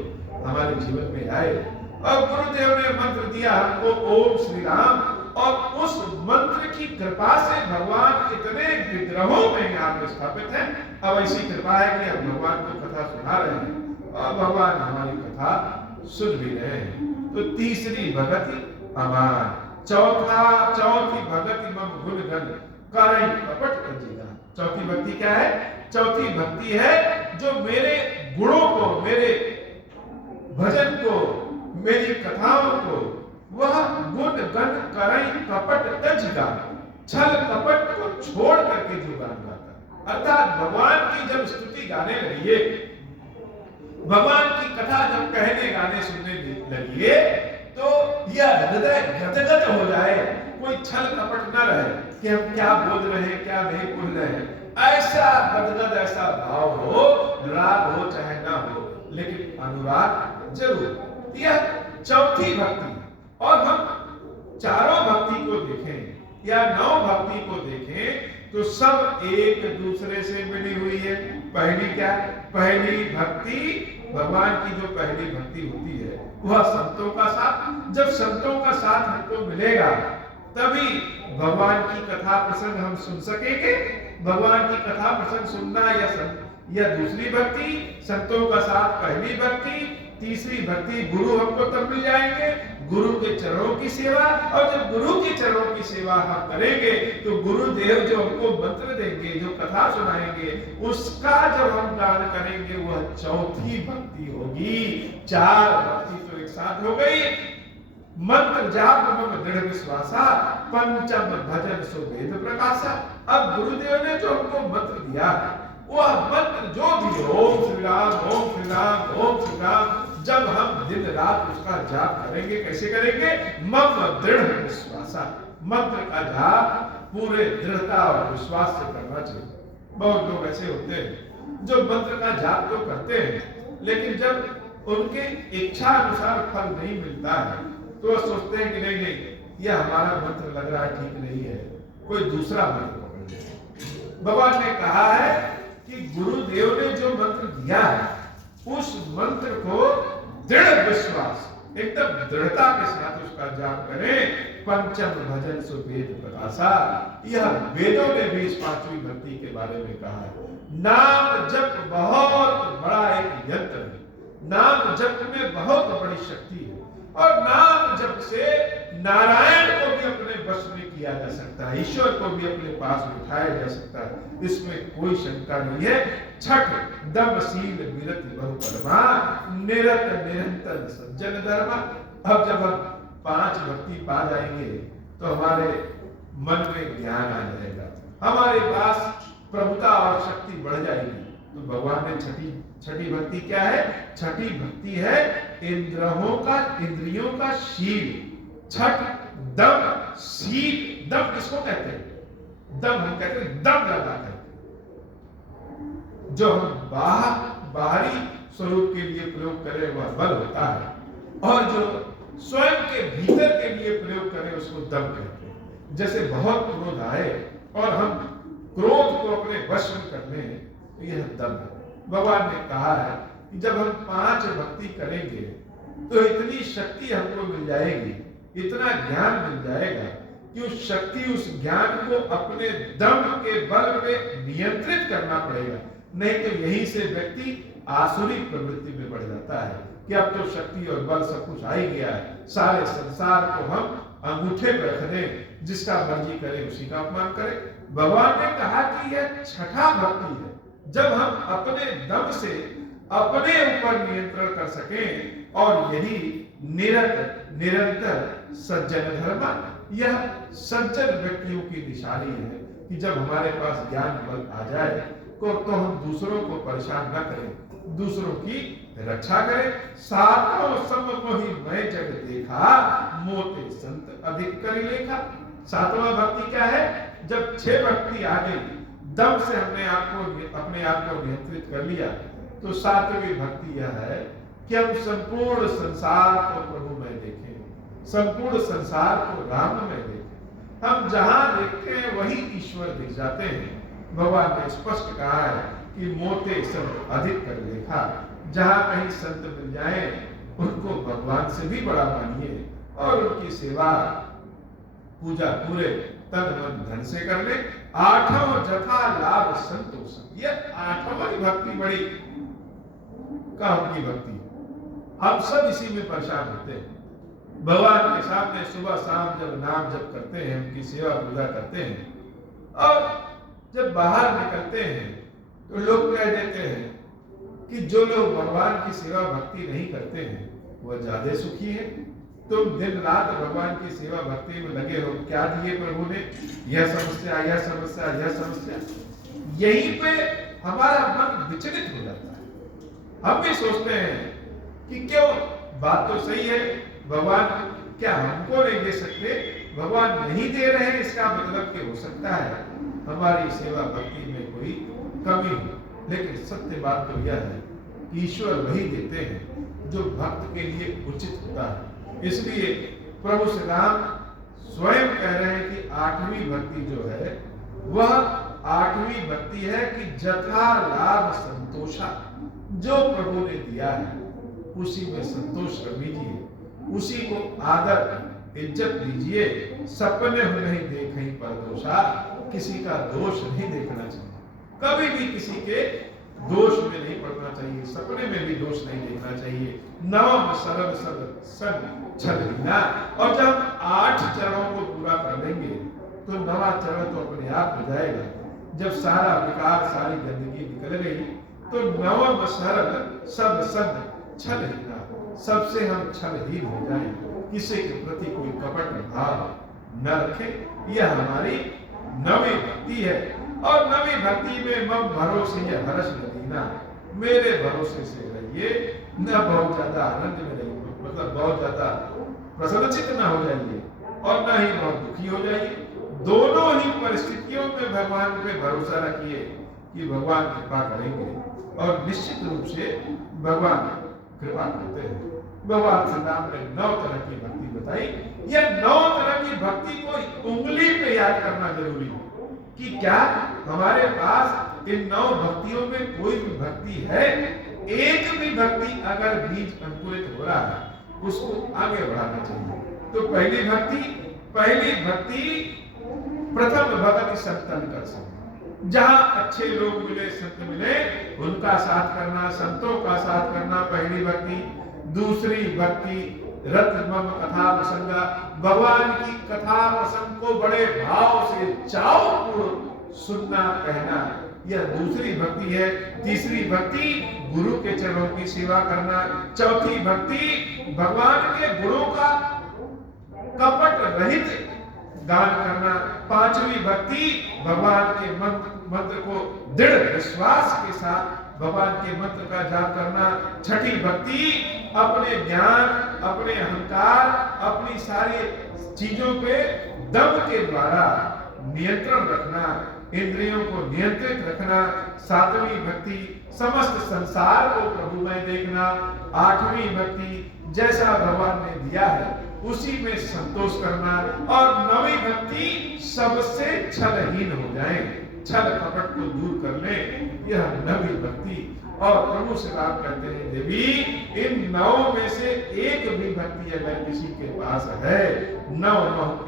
हमारे जीवन में आए और गुरुदेव ने मंत्र दिया हमको ओम श्री राम, और उस मंत्र की कृपा से भगवान इतने विग्रहों में यहाँ पे स्थापित हैं। अब ऐसी कृपा है कि हम भगवान को कथा सुना रहे हैं और भगवान हमारी कथा सुन भी रहे हैं। तो तीसरी भगति अमान, चौथी भगति मम गुण गण करई कपट तजीगा। चौथी भक्ति क्या है? चौथी भक्ति है जो मेरे गुणों को, मेरे भजन को, मेरी कथाओं को वह गुण गण करई कपट तजीगा, छल कपट को छोड़ करके जो गान गाता है। अर्थात भगवान की जब स्तुति गाने लगिए, भगवान की कथा जब कहने गाने सुनने लगिए तो यह हृदय गदगद हो जाए, कोई छल कपट न रहे कि हम क्या बोल रहे हैं क्या नहीं बोल रहे हैं, ऐसा गदगद ऐसा भाव हो, राग हो चाहे ना हो लेकिन अनुराग जरूर। यह चौथी भक्ति। और हम चारों भक्ति को देखें या नौ भक्ति को देखें तो सब एक दूसरे से मिली हुई है। पहली क्या? पहली भक्ति, भगवान की जो पहली भक्ति होती है वह संतों का साथ। जब संतों का साथ हमको मिलेगा तभी भगवान की कथा प्रसंग हम सुन सकेंगे। भगवान की कथा प्रसंग सुनना या दूसरी भक्ति, संतों का साथ पहली भक्ति, तीसरी भक्ति गुरु हमको तब मिल जाएंगे, गुरु के चरणों की सेवा। और जब गुरु के चरणों की सेवा हम करेंगे तो गुरुदेव जो हमको मंत्र देंगे, जो कथा सुनाएंगे, उसका जब हम गान करेंगे वह चौथी भक्ति होगी। चार भक्ति तो एक साथ हो गई। मंत्र जाप मम दृढ़ विश्वासा, पंचम भजन सो वेद प्रकाशा। अब गुरुदेव ने जो हमको मंत्र दिया वह मंत्र जो भी ओम श्री राम ओम श्री राम ओम श्री राम, जब हम दिन रात उसका जाप करेंगे, कैसे करेंगे? मम दृढ़ विश्वासा। मंत्र का जाप पूरे दृढ़ता और विश्वास से करना चाहिए। बहुत लोग ऐसे होते हैं जो मंत्र का जाप तो करते हैं लेकिन जब उनके इच्छा अनुसार फल नहीं मिलता है तो वह सोचते हैं कि नहीं यह हमारा मंत्र लग रहा है ठीक नहीं है, कोई दूसरा मंत्र पकड़ ले। भगवान ने कहा है कि गुरुदेव ने जो मंत्र दिया है उस मंत्र को दृढ़ विश्वास, एकदम दृढ़ता के साथ उसका जाप करें। पंचम भजन सो वेद प्रकाशा। यह वेदों ने भी इस पांचवी भक्ति के बारे में कहा है। नाम जप बहुत बड़ा एक यंत्र है, नाम जप में बहुत बड़ी शक्ति है और नाम जप से नारायण को भी अपने वश में किया जा सकता है, ईश्वर को भी अपने पास बिठाया जा सकता है, इसमें कोई शंका नहीं है। छठ दमशील विरति बहु कर्मा, निरत निरंतर सज्जन धर्मा। अब जब हम पांच भक्ति पा जाएंगे तो हमारे मन में ज्ञान आ जाएगा, हमारे पास प्रभुता और शक्ति बढ़ जाएगी। तो भगवान ने छठी भक्ति क्या है? छठी भक्ति है इंद्रियों का शील। छठ दम शील। दम किसको कहते हैं? दम हम कहते हैं दम लगाते हैं, जो हम बाहरी स्वरूप के लिए प्रयोग करें वह बल होता है और जो स्वयं के भीतर के लिए प्रयोग करें उसको दम कहते हैं। जैसे बहुत क्रोध आए और हम क्रोध को अपने वश में कर लें तो यह दम है। भगवान ने कहा है कि जब हम पांच भक्ति करेंगे तो इतनी शक्ति हमको मिल जाएगी, इतना ज्ञान मिल जाएगा कि उस शक्ति उस ज्ञान को अपने दम के बल में नियंत्रित करना पड़ेगा, नहीं तो यहीं से व्यक्ति आसुरी प्रवृत्ति में बढ़ जाता है कि अब तो शक्ति और बल सब कुछ आ ही गया है, सारे संसार को हम अंगूठे पर रख दें, जिसका मर्जी करे उसी का अपमान करें। भगवान ने कहा कि यह छठा भक्ति है, जब हम अपने दम से अपने ऊपर नियंत्रण कर सकें, और यही निरंतर सज्जन धर्म, यह सज्जन व्यक्तियों की निशानी है कि जब हमारे पास ज्ञान बल आ जाए तो हम दूसरों को परेशान न करें, दूसरों की रक्षा करें। सातों सम मोहि मैं जग देखा, मोते संत अधिक कर लेखा। सातवां भक्ति क्या है? जब 6 भक्ति आ गई, दम से हमने अपने आप को नियंत्रित कर लिया, तो 7वीं भक्ति यह है कि हम संपूर्ण संसार को प्रभु में देखें, संपूर्ण संसार को राम में देखें। हम जहां देखते हैं वही ईश्वर दिख जाते हैं। भगवान ने स्पष्ट कहा है कि मोते संत अधिक कर लेखा। जहां कहीं संत मिल जाए उनको भगवान से भी बड़ा मानिए और उनकी सेवा पूजा पूरे तन मन धन से कर ले। 8वां जथा लाभ संतोष, ये 8वां भक्ति बड़ी काम की भक्ति। हम सब इसी में परेशान होते हैं। भगवान के सामने सुबह शाम जब नाम जप करते हैं, उनकी सेवा पूजा करते हैं, और जब बाहर निकलते हैं तो लोग कह देते हैं कि जो लोग भगवान की सेवा भक्ति नहीं करते हैं वह ज्यादा सुखी है। तुम दिन रात भगवान की सेवा भक्ति में लगे हो, क्या दिए प्रभु ने? यह समस्या, यह समस्या, यह समस्या। यहीं पे हमारा मन विचलित हो जाता है। हम भी सोचते हैं कि क्यों, बात तो सही है, भगवान क्या हमको नहीं दे सकते? भगवान नहीं दे रहे हैं, इसका मतलब कि हो सकता है हमारी सेवा भक्ति में कोई कमी हो। लेकिन सत्य बात तो यह है कि ईश्वर वही देते हैं जो भक्त के लिए उचित होता है। इसलिए प्रभु श्री राम स्वयं कह रहे हैं कि 8वीं भक्ति जो है वह 8वीं भक्ति है कि जथा लाभ संतोषा। जो प्रभु ने दिया है उसी में संतोष कर लीजिए, उसी को आदर इज्जत दीजिए। सपने हो नहीं देखें परदोषा, किसी का दोष नहीं देखना चाहिए, कभी भी किसी के दोष में नहीं पड़ना चाहिए, सपने में भी दोष नहीं देखना चाहिए। नवम सरल सन छल हीना। और जब 8 चरणों को पूरा कर लेंगे तो 9वां चरण तो अपने आप हो जाएगा। जब सारा विकार, सारी गंदगी निकल गई तो 9वां सरल सब सद छल हीना, सबसे हम छलहीन हो जाएं, किसी के प्रति कोई कपट भाव न रखें। यह हमारी 9वीं भक्ति है। और 9वीं भक्ति में मम भरोसे या हर्ष नदीना, मेरे भरोसे से रहिए, न बहुत ज्यादा आनंद में रहिए, मतलब बहुत ज्यादा प्रसन्नचित्त न हो जाइए और न ही बहुत दुखी हो जाइए। दोनों ही परिस्थितियों में भगवान पे भरोसा रखिए कि भगवान कृपा करेंगे, और निश्चित रूप से भगवान कृपा करते हैं। भगवान श्री राम ने 9 तरह की भक्ति बताई। यह 9 तरह की भक्ति को उंगली पे याद करना जरूरी है कि क्या हमारे पास इन 9 भक्तियों में कोई भी भक्ति है? एक भी भक्ति अगर बीज अंकुरित हो रहा है उसको आगे बढ़ाना चाहिए। तो पहली भक्ति प्रथम भक्ति संतन कर सकते, जहां अच्छे लोग मिले, संत मिले, उनका साथ करना, संतों का साथ करना, पहली भक्ति। दूसरी भक्ति रत मम कथा प्रसंगा, भगवान की कथा प्रसंग को बड़े भाव से चावपूर्वक सुनना, कहना, यह दूसरी भक्ति है। तीसरी भक्ति गुरु के चरणों की सेवा करना। चौथी भक्ति भगवान के गुणों का कपट रहित गान करना। 5वीं भक्ति भगवान के मंत्र को दृढ़ विश्वास के साथ भगवान के मंत्र का जाप करना। 6ठी भक्ति अपने ज्ञान, अपने अहंकार, अपनी सारी चीजों पे दम के द्वारा नियंत्रण रखना, इंद्रियों को नियंत्रित रखना। 7वीं भक्ति समस्त संसार को प्रभु में देखना। 8वीं भक्ति जैसा भगवान ने दिया है उसी में संतोष करना। और 9वीं भक्ति सबसे छलहीन हो जाए, छल कपट को दूर कर ले, यह 9वीं भक्ति। और प्रभु श्री राम कहते हैं, देवी इन 9 में से एक भी भक्ति अगर किसी के पास है, 9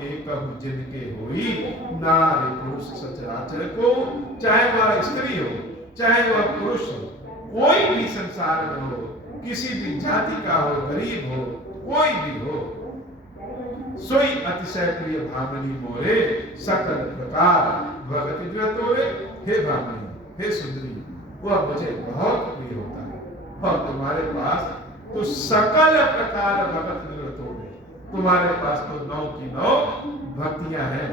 एक जिनके होई, नारी पुरुष सचराचर को, चाहे वह स्त्री हो चाहे वह पुरुष हो, कोई भी संसार में हो, किसी भी जाति का हो, गरीब हो, कोई भी हो, सोई अतिशय प्रिय भामनी मोरे, सकल प्रकार भगति जो तोरे। हे भामनी, हे सुंदरी, वह मुझे बहुत प्रिय होता है और तुम्हारे पास तो सकल प्रकार भगत तोड़े। तुम्हारे पास तो 9 की 9 भक्तियां हैं,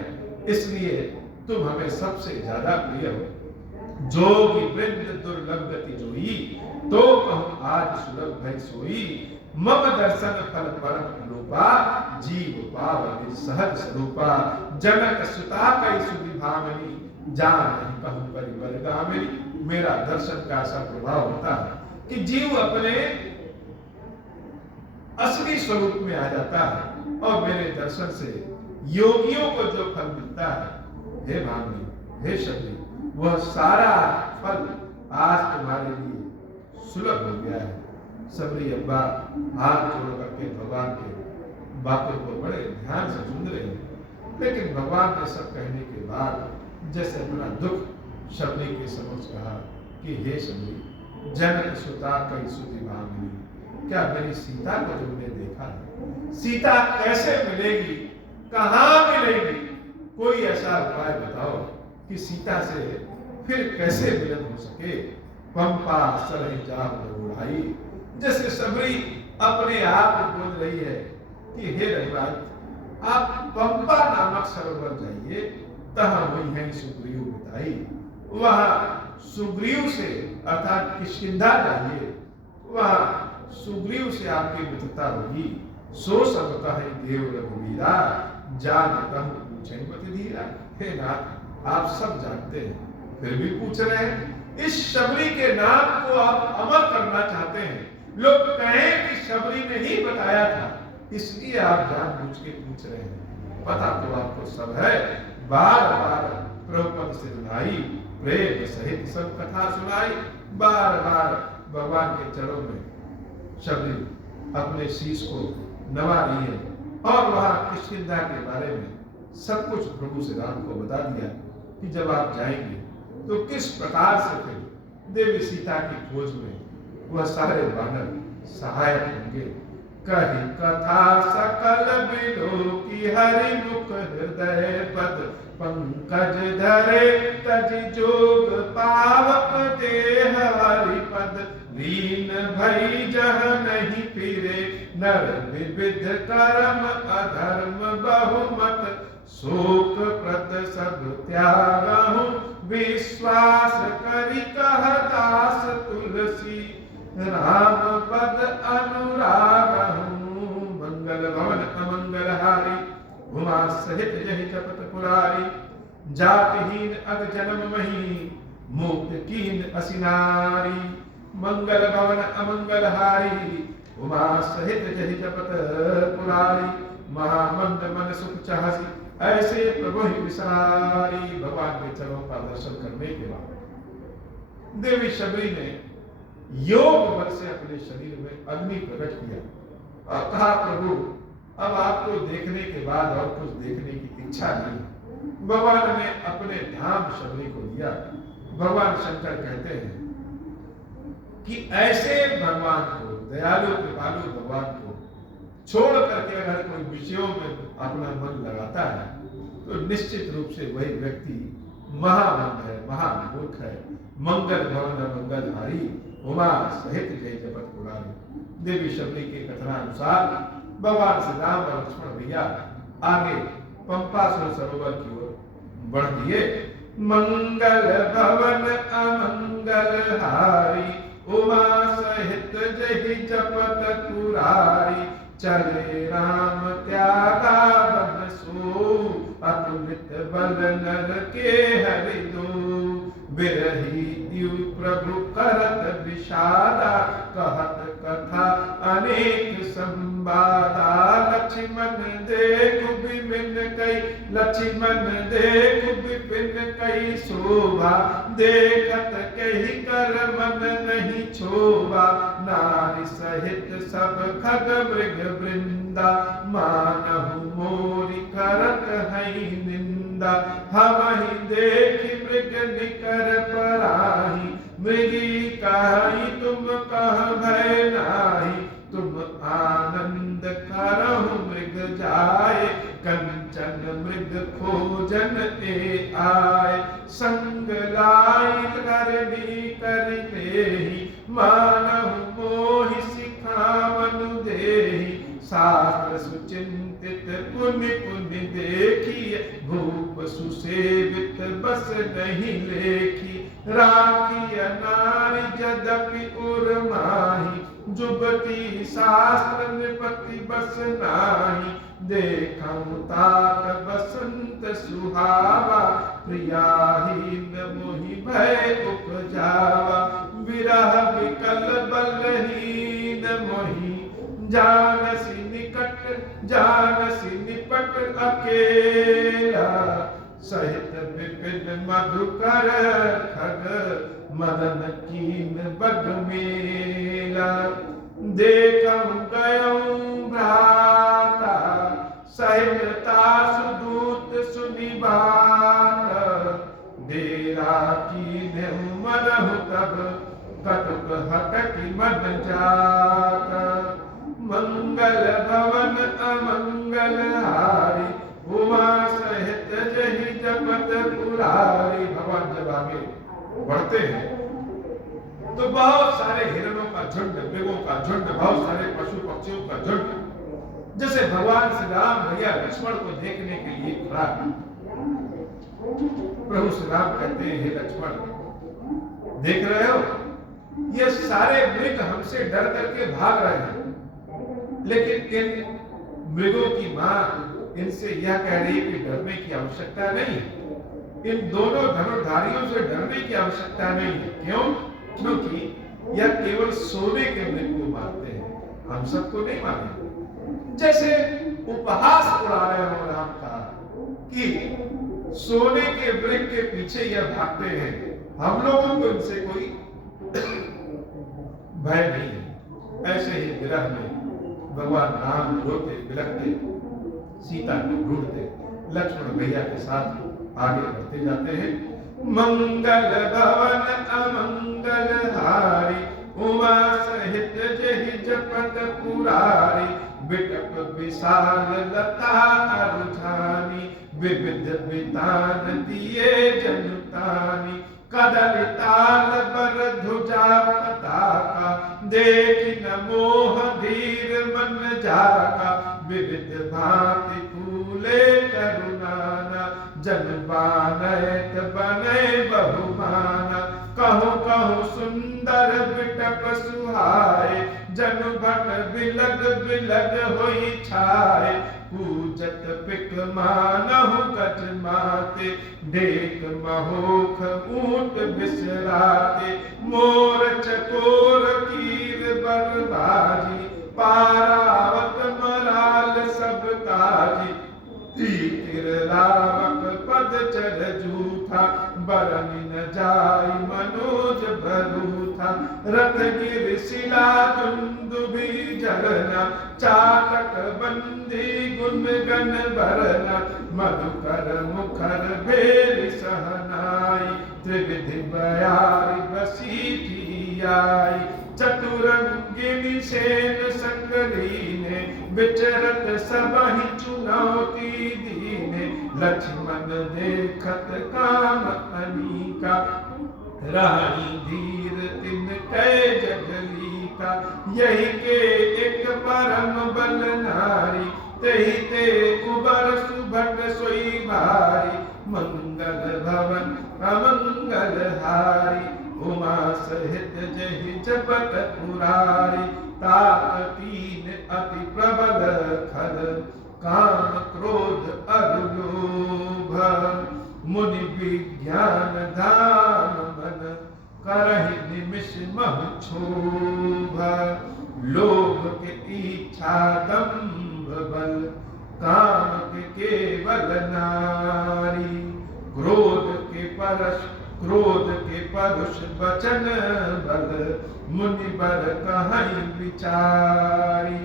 इसलिए तुम हमें सबसे ज्यादा प्रिय हो। जोगी वृंद दुर्लभ गति जोई, तो कहूं आज सुलभ भय सोई। मम दर्शन फल परम अनुपा, जीव पावनि सहज स्वरूपा। जनक सुता कई सुधि भामनी, जान नहीं कहूं परिवर गामिनी। मेरा दर्शन का ऐसा प्रभाव होता है कि जीव अपने असली स्वरूप में आ जाता है और मेरे दर्शन से योगियों को जो फल मिलता है, हे भामनी, हे शबरी, वह सारा फल आज तुम्हारे लिए सुलभ हो गया है। सबरी अब्बा हाथ जोड़ करके भगवान के बातों को बड़े ध्यान से सुन रहे हैं, लेकिन भगवान ने सब कहने के बाद जैसे अपना दुख शबरी के समक्ष कहा कि हे शबरी, जनक सुता कई सुधि भामनी, क्या मेरी सीता को तुमने देखा है? सीता कैसे मिलेगी, कहां मिलेगी? कोई ऐसा उपाय बताओ कि सीता से फिर कैसे मिलन हो सके। पंपा सरहि जाहु रघुराई, जैसे सबरी अपने आप बोल रही है कि हे रघुराज, आप पंपा नामक सरोवर जाइए, तहां वही है सुग्रीव बिताई। वहां सुग्रीव से अर्थात किष्किंधा जाइए, वहां सुग्रीव से आपकी मित्रता होगी। सो सब कहे देव रघुवीरा, जान कहूं पूछे मति धीरा। हे नाथ, आप सब जानते हैं, फिर भी पूछ रहे हैं। इस शबरी के नाम को आप अमर करना चाहते हैं। लोग कहें कि शबरी ने ही बताया था, इसलिए आप जानबूझ के पूछ रहे हैं। पता तो आपको सब है, बार बार प्रभुपद से सुनाई, प्रेम सहित सब कथा सुनाई। बार बार भगवान के चरणों में शबरी अपने शीश को नवा रही है और वहां किष्किंधा के बारे में सब कुछ प्रभु श्री राम को बता दिया कि जब आप जाएंगे तो किस प्रकार से फिर देवी सीता की खोज में वह सारे वानर सहायक होंगे। कही कथा सकल बिलो की हरि मुख हृदय पद, पंकज धरे तज जोग पावक देह हरि पद। लीन भई जह नहीं फिरे नर विविध कर्म अधर्म बहुमत। शोक प्रद सब त्यागहु विश्वास करि कह दास तुलसी। राम पद अनुरागहु मंगल भवन अमंगल हारी। उमा सहित जहि जपत पुरारी। जातिहीन अग जन्म मही मुक्त कीन असिनारी। मंगल भवन अमंगल हारी। उमा सहित जहि जपत पुरारी। महामंद मन सुख चाहसी ऐसे प्रभु ही विसारी। भगवान के चरणों का दर्शन करने के बाद देवी शबरी ने योग बल से अपने शरीर में अग्नि प्रकट किया और कहा, प्रभु अब आपको देखने के बाद और कुछ देखने की इच्छा नहीं। भगवान ने अपने धाम शबरी को दिया। भगवान शंकर कहते हैं कि ऐसे भगवान को, दयालु कृपालु भगवान को छोड़ करके अगर कोई विषयों में अपना मन लगाता है तो निश्चित रूप से वही व्यक्ति महामंद है, महामूर्ख है। मंगल भवन मंगल हारी। उमा सहित जय जपत पुरारी। देवी शबरी के कथनानुसार भगवान श्री राम और लक्ष्मण भैया आगे पंपासुर सरोवर की ओर बढ़ दिए। मंगल भवन अमंगल हारी। उमा सहित जय जपत पुरारी। चले राम त्यागा बन सो। अतुलित बल नर के हरि दो। बिरही दिव प्रभु करत विषादा। कहत कथा अनेक संवादा। लक्ष्मण देख विपिन कई। लक्ष्मण देख विपिन कई शोभा। देखत कही कर मन नहीं क्षोभा। नारी सहित सब खग मृग वृंदा। मानहु मोरी करत है निंदा। हम ही देख मृग निकर पराही। मृगी कहि तुम कह भय नाही, तुम आनंद करहु मृग जाए, कंचन मृग खोजन ए आए। संग लाई करनी करतेहि, मानहु मोहि सिखावनु देहि। शास्त्र सुचिंतित पुनि पुनि देखी, भूप सुसेवित बस नहीं लेखी। राखी नारी यद्यपि उर माही, जुबती शास्त्र निपति बस नाही। देखऊं तात बसंत सुहावा, प्रियाहीन मोहि भय उपजावा। विरह विकल बलहीन मोहि, जानसी निपट अकेला। सहित विपिन मधुकर खग, मदन कीन बग मेला। देखऊं गयऊं भ्राता, सहित तासु दूत सुनि बात। डेरा कीन्हु मनहु तब, कटुक हटकि मन जात। मंगल भवन अमंगल हारी, उमा सहित जहि जपत पुरारी। भगवान जब आगे बढ़ते हैं तो बहुत सारे हिरणों का झुंड, मृगों का झुंड, बहुत सारे पशु पक्षियों का झुंड, जैसे भगवान श्री राम भैया लक्ष्मण को देखने के लिए खड़ा। प्रभु श्री राम कहते हैं, हे लक्ष्मण, देख रहे हो ये सारे मृग हमसे डर करके भाग रहे हैं, लेकिन इन मृगों की मां इनसे यह कह रही है कि डरने की आवश्यकता नहीं। इन दोनों धनुर्धारियों से डरने की आवश्यकता नहीं है। क्यों? क्योंकि यह केवल सोने के मृग को मारते हैं, हम सबको नहीं मारेंगे। जैसे उपहास उड़ा रहे हो राम का कि सोने के मृग के पीछे यह भागते हैं, हम लोगों को इनसे कोई भय नहीं है। ऐसे ही विरह में भगवान राम रोते बिलखते सीता को ढूंढते लक्ष्मण भैया के साथ आगे बढ़ते जाते हैं। मंगल भवन अमंगल हारी, उमा सहित जहि जपत पुरारी। बिटप विशाल लता अरुझानी, विविध वितान दिए जनतानी। कदली ताल बर ध्वजा पताका, देख न मोह धीर मन जाका। विविध भांति फूले करुणाना, जन बानैत बने बहुमाना। कहूँ कहूँ सुंदर बिटप सुहाए, जनु भट बिलग बिलग होई छाए। पूजत पिक मानहु गज माते, डेक महोख ऊंट बिसराते। मोर चकोर कीर बरबाजी, पारावत मराल सब ताजी। तीर रावक पद चढ़ जूथा, बरनि न जाय मनोज भरूथा। रथ गिर शिला दुंदुभि झरना, चाटक बंदी गुण गण भरना। मधुकर मुखर भेरि सहनाई, त्रिविधि बयारि बसीठी आई। चतुरंगिनी सेन संग लीने, विचरत सबहि चुनौती दीने। लक्ष्मण देखत काम अनीका, रानी धीर तिन कै जगलीका। यही के एक परम बल नारी, तेहि ते उबर सुभट सोई भारी। मंगल भवन अमंगल हारी, उमा सहित जहि जपत पुरारी। तात तीन अति प्रबल खल, काम क्रोध अरु लोभ। मुनि विज्ञान धाम मन, करहि निमिष महु क्षोभ। लोभ के इच्छा दंभ बल, काम के केवल नारी। क्रोध के परुष वचन बल, मुनि बर कहीं विचारी।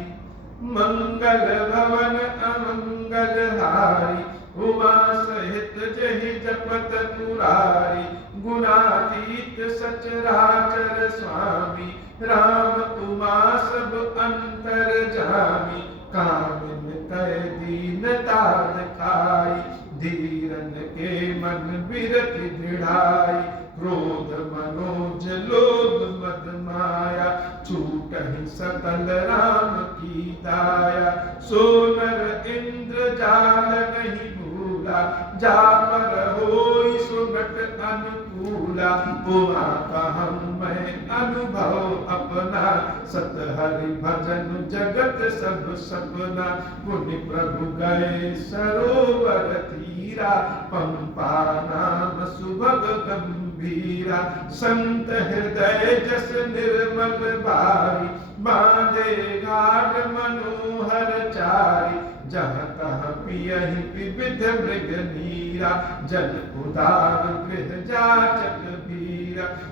मंगल भवन अमंगल हारी, उमा सहित जहि जपत मुरारी, गुणातीत सचराचर स्वामी, राम उमा सब अंतर जामी, कामिन तय दीनता दिखाई, धीरन के मन बिरति दृढ़ाई, क्रोध मनोज लोभ मद माया, छूटहि सकल राम की दाया, सोनर इंद्र जाल नहीं भूला, जा पर होई सुनट अनुकूला, उमा कहम मैं अनुभव अपना, सत हरि भजन जगत सब सपना, मुनि प्रभु गए सरोवर तीरा, पंपा नाम सुभग गंभीरा, संत हृदय जस निर्मल बारी, बांधे घाट मनोहर चारी, जहाँ तहाँ पियहि विविध मृग नीरा, जल उदार गृह जाचक बीरा,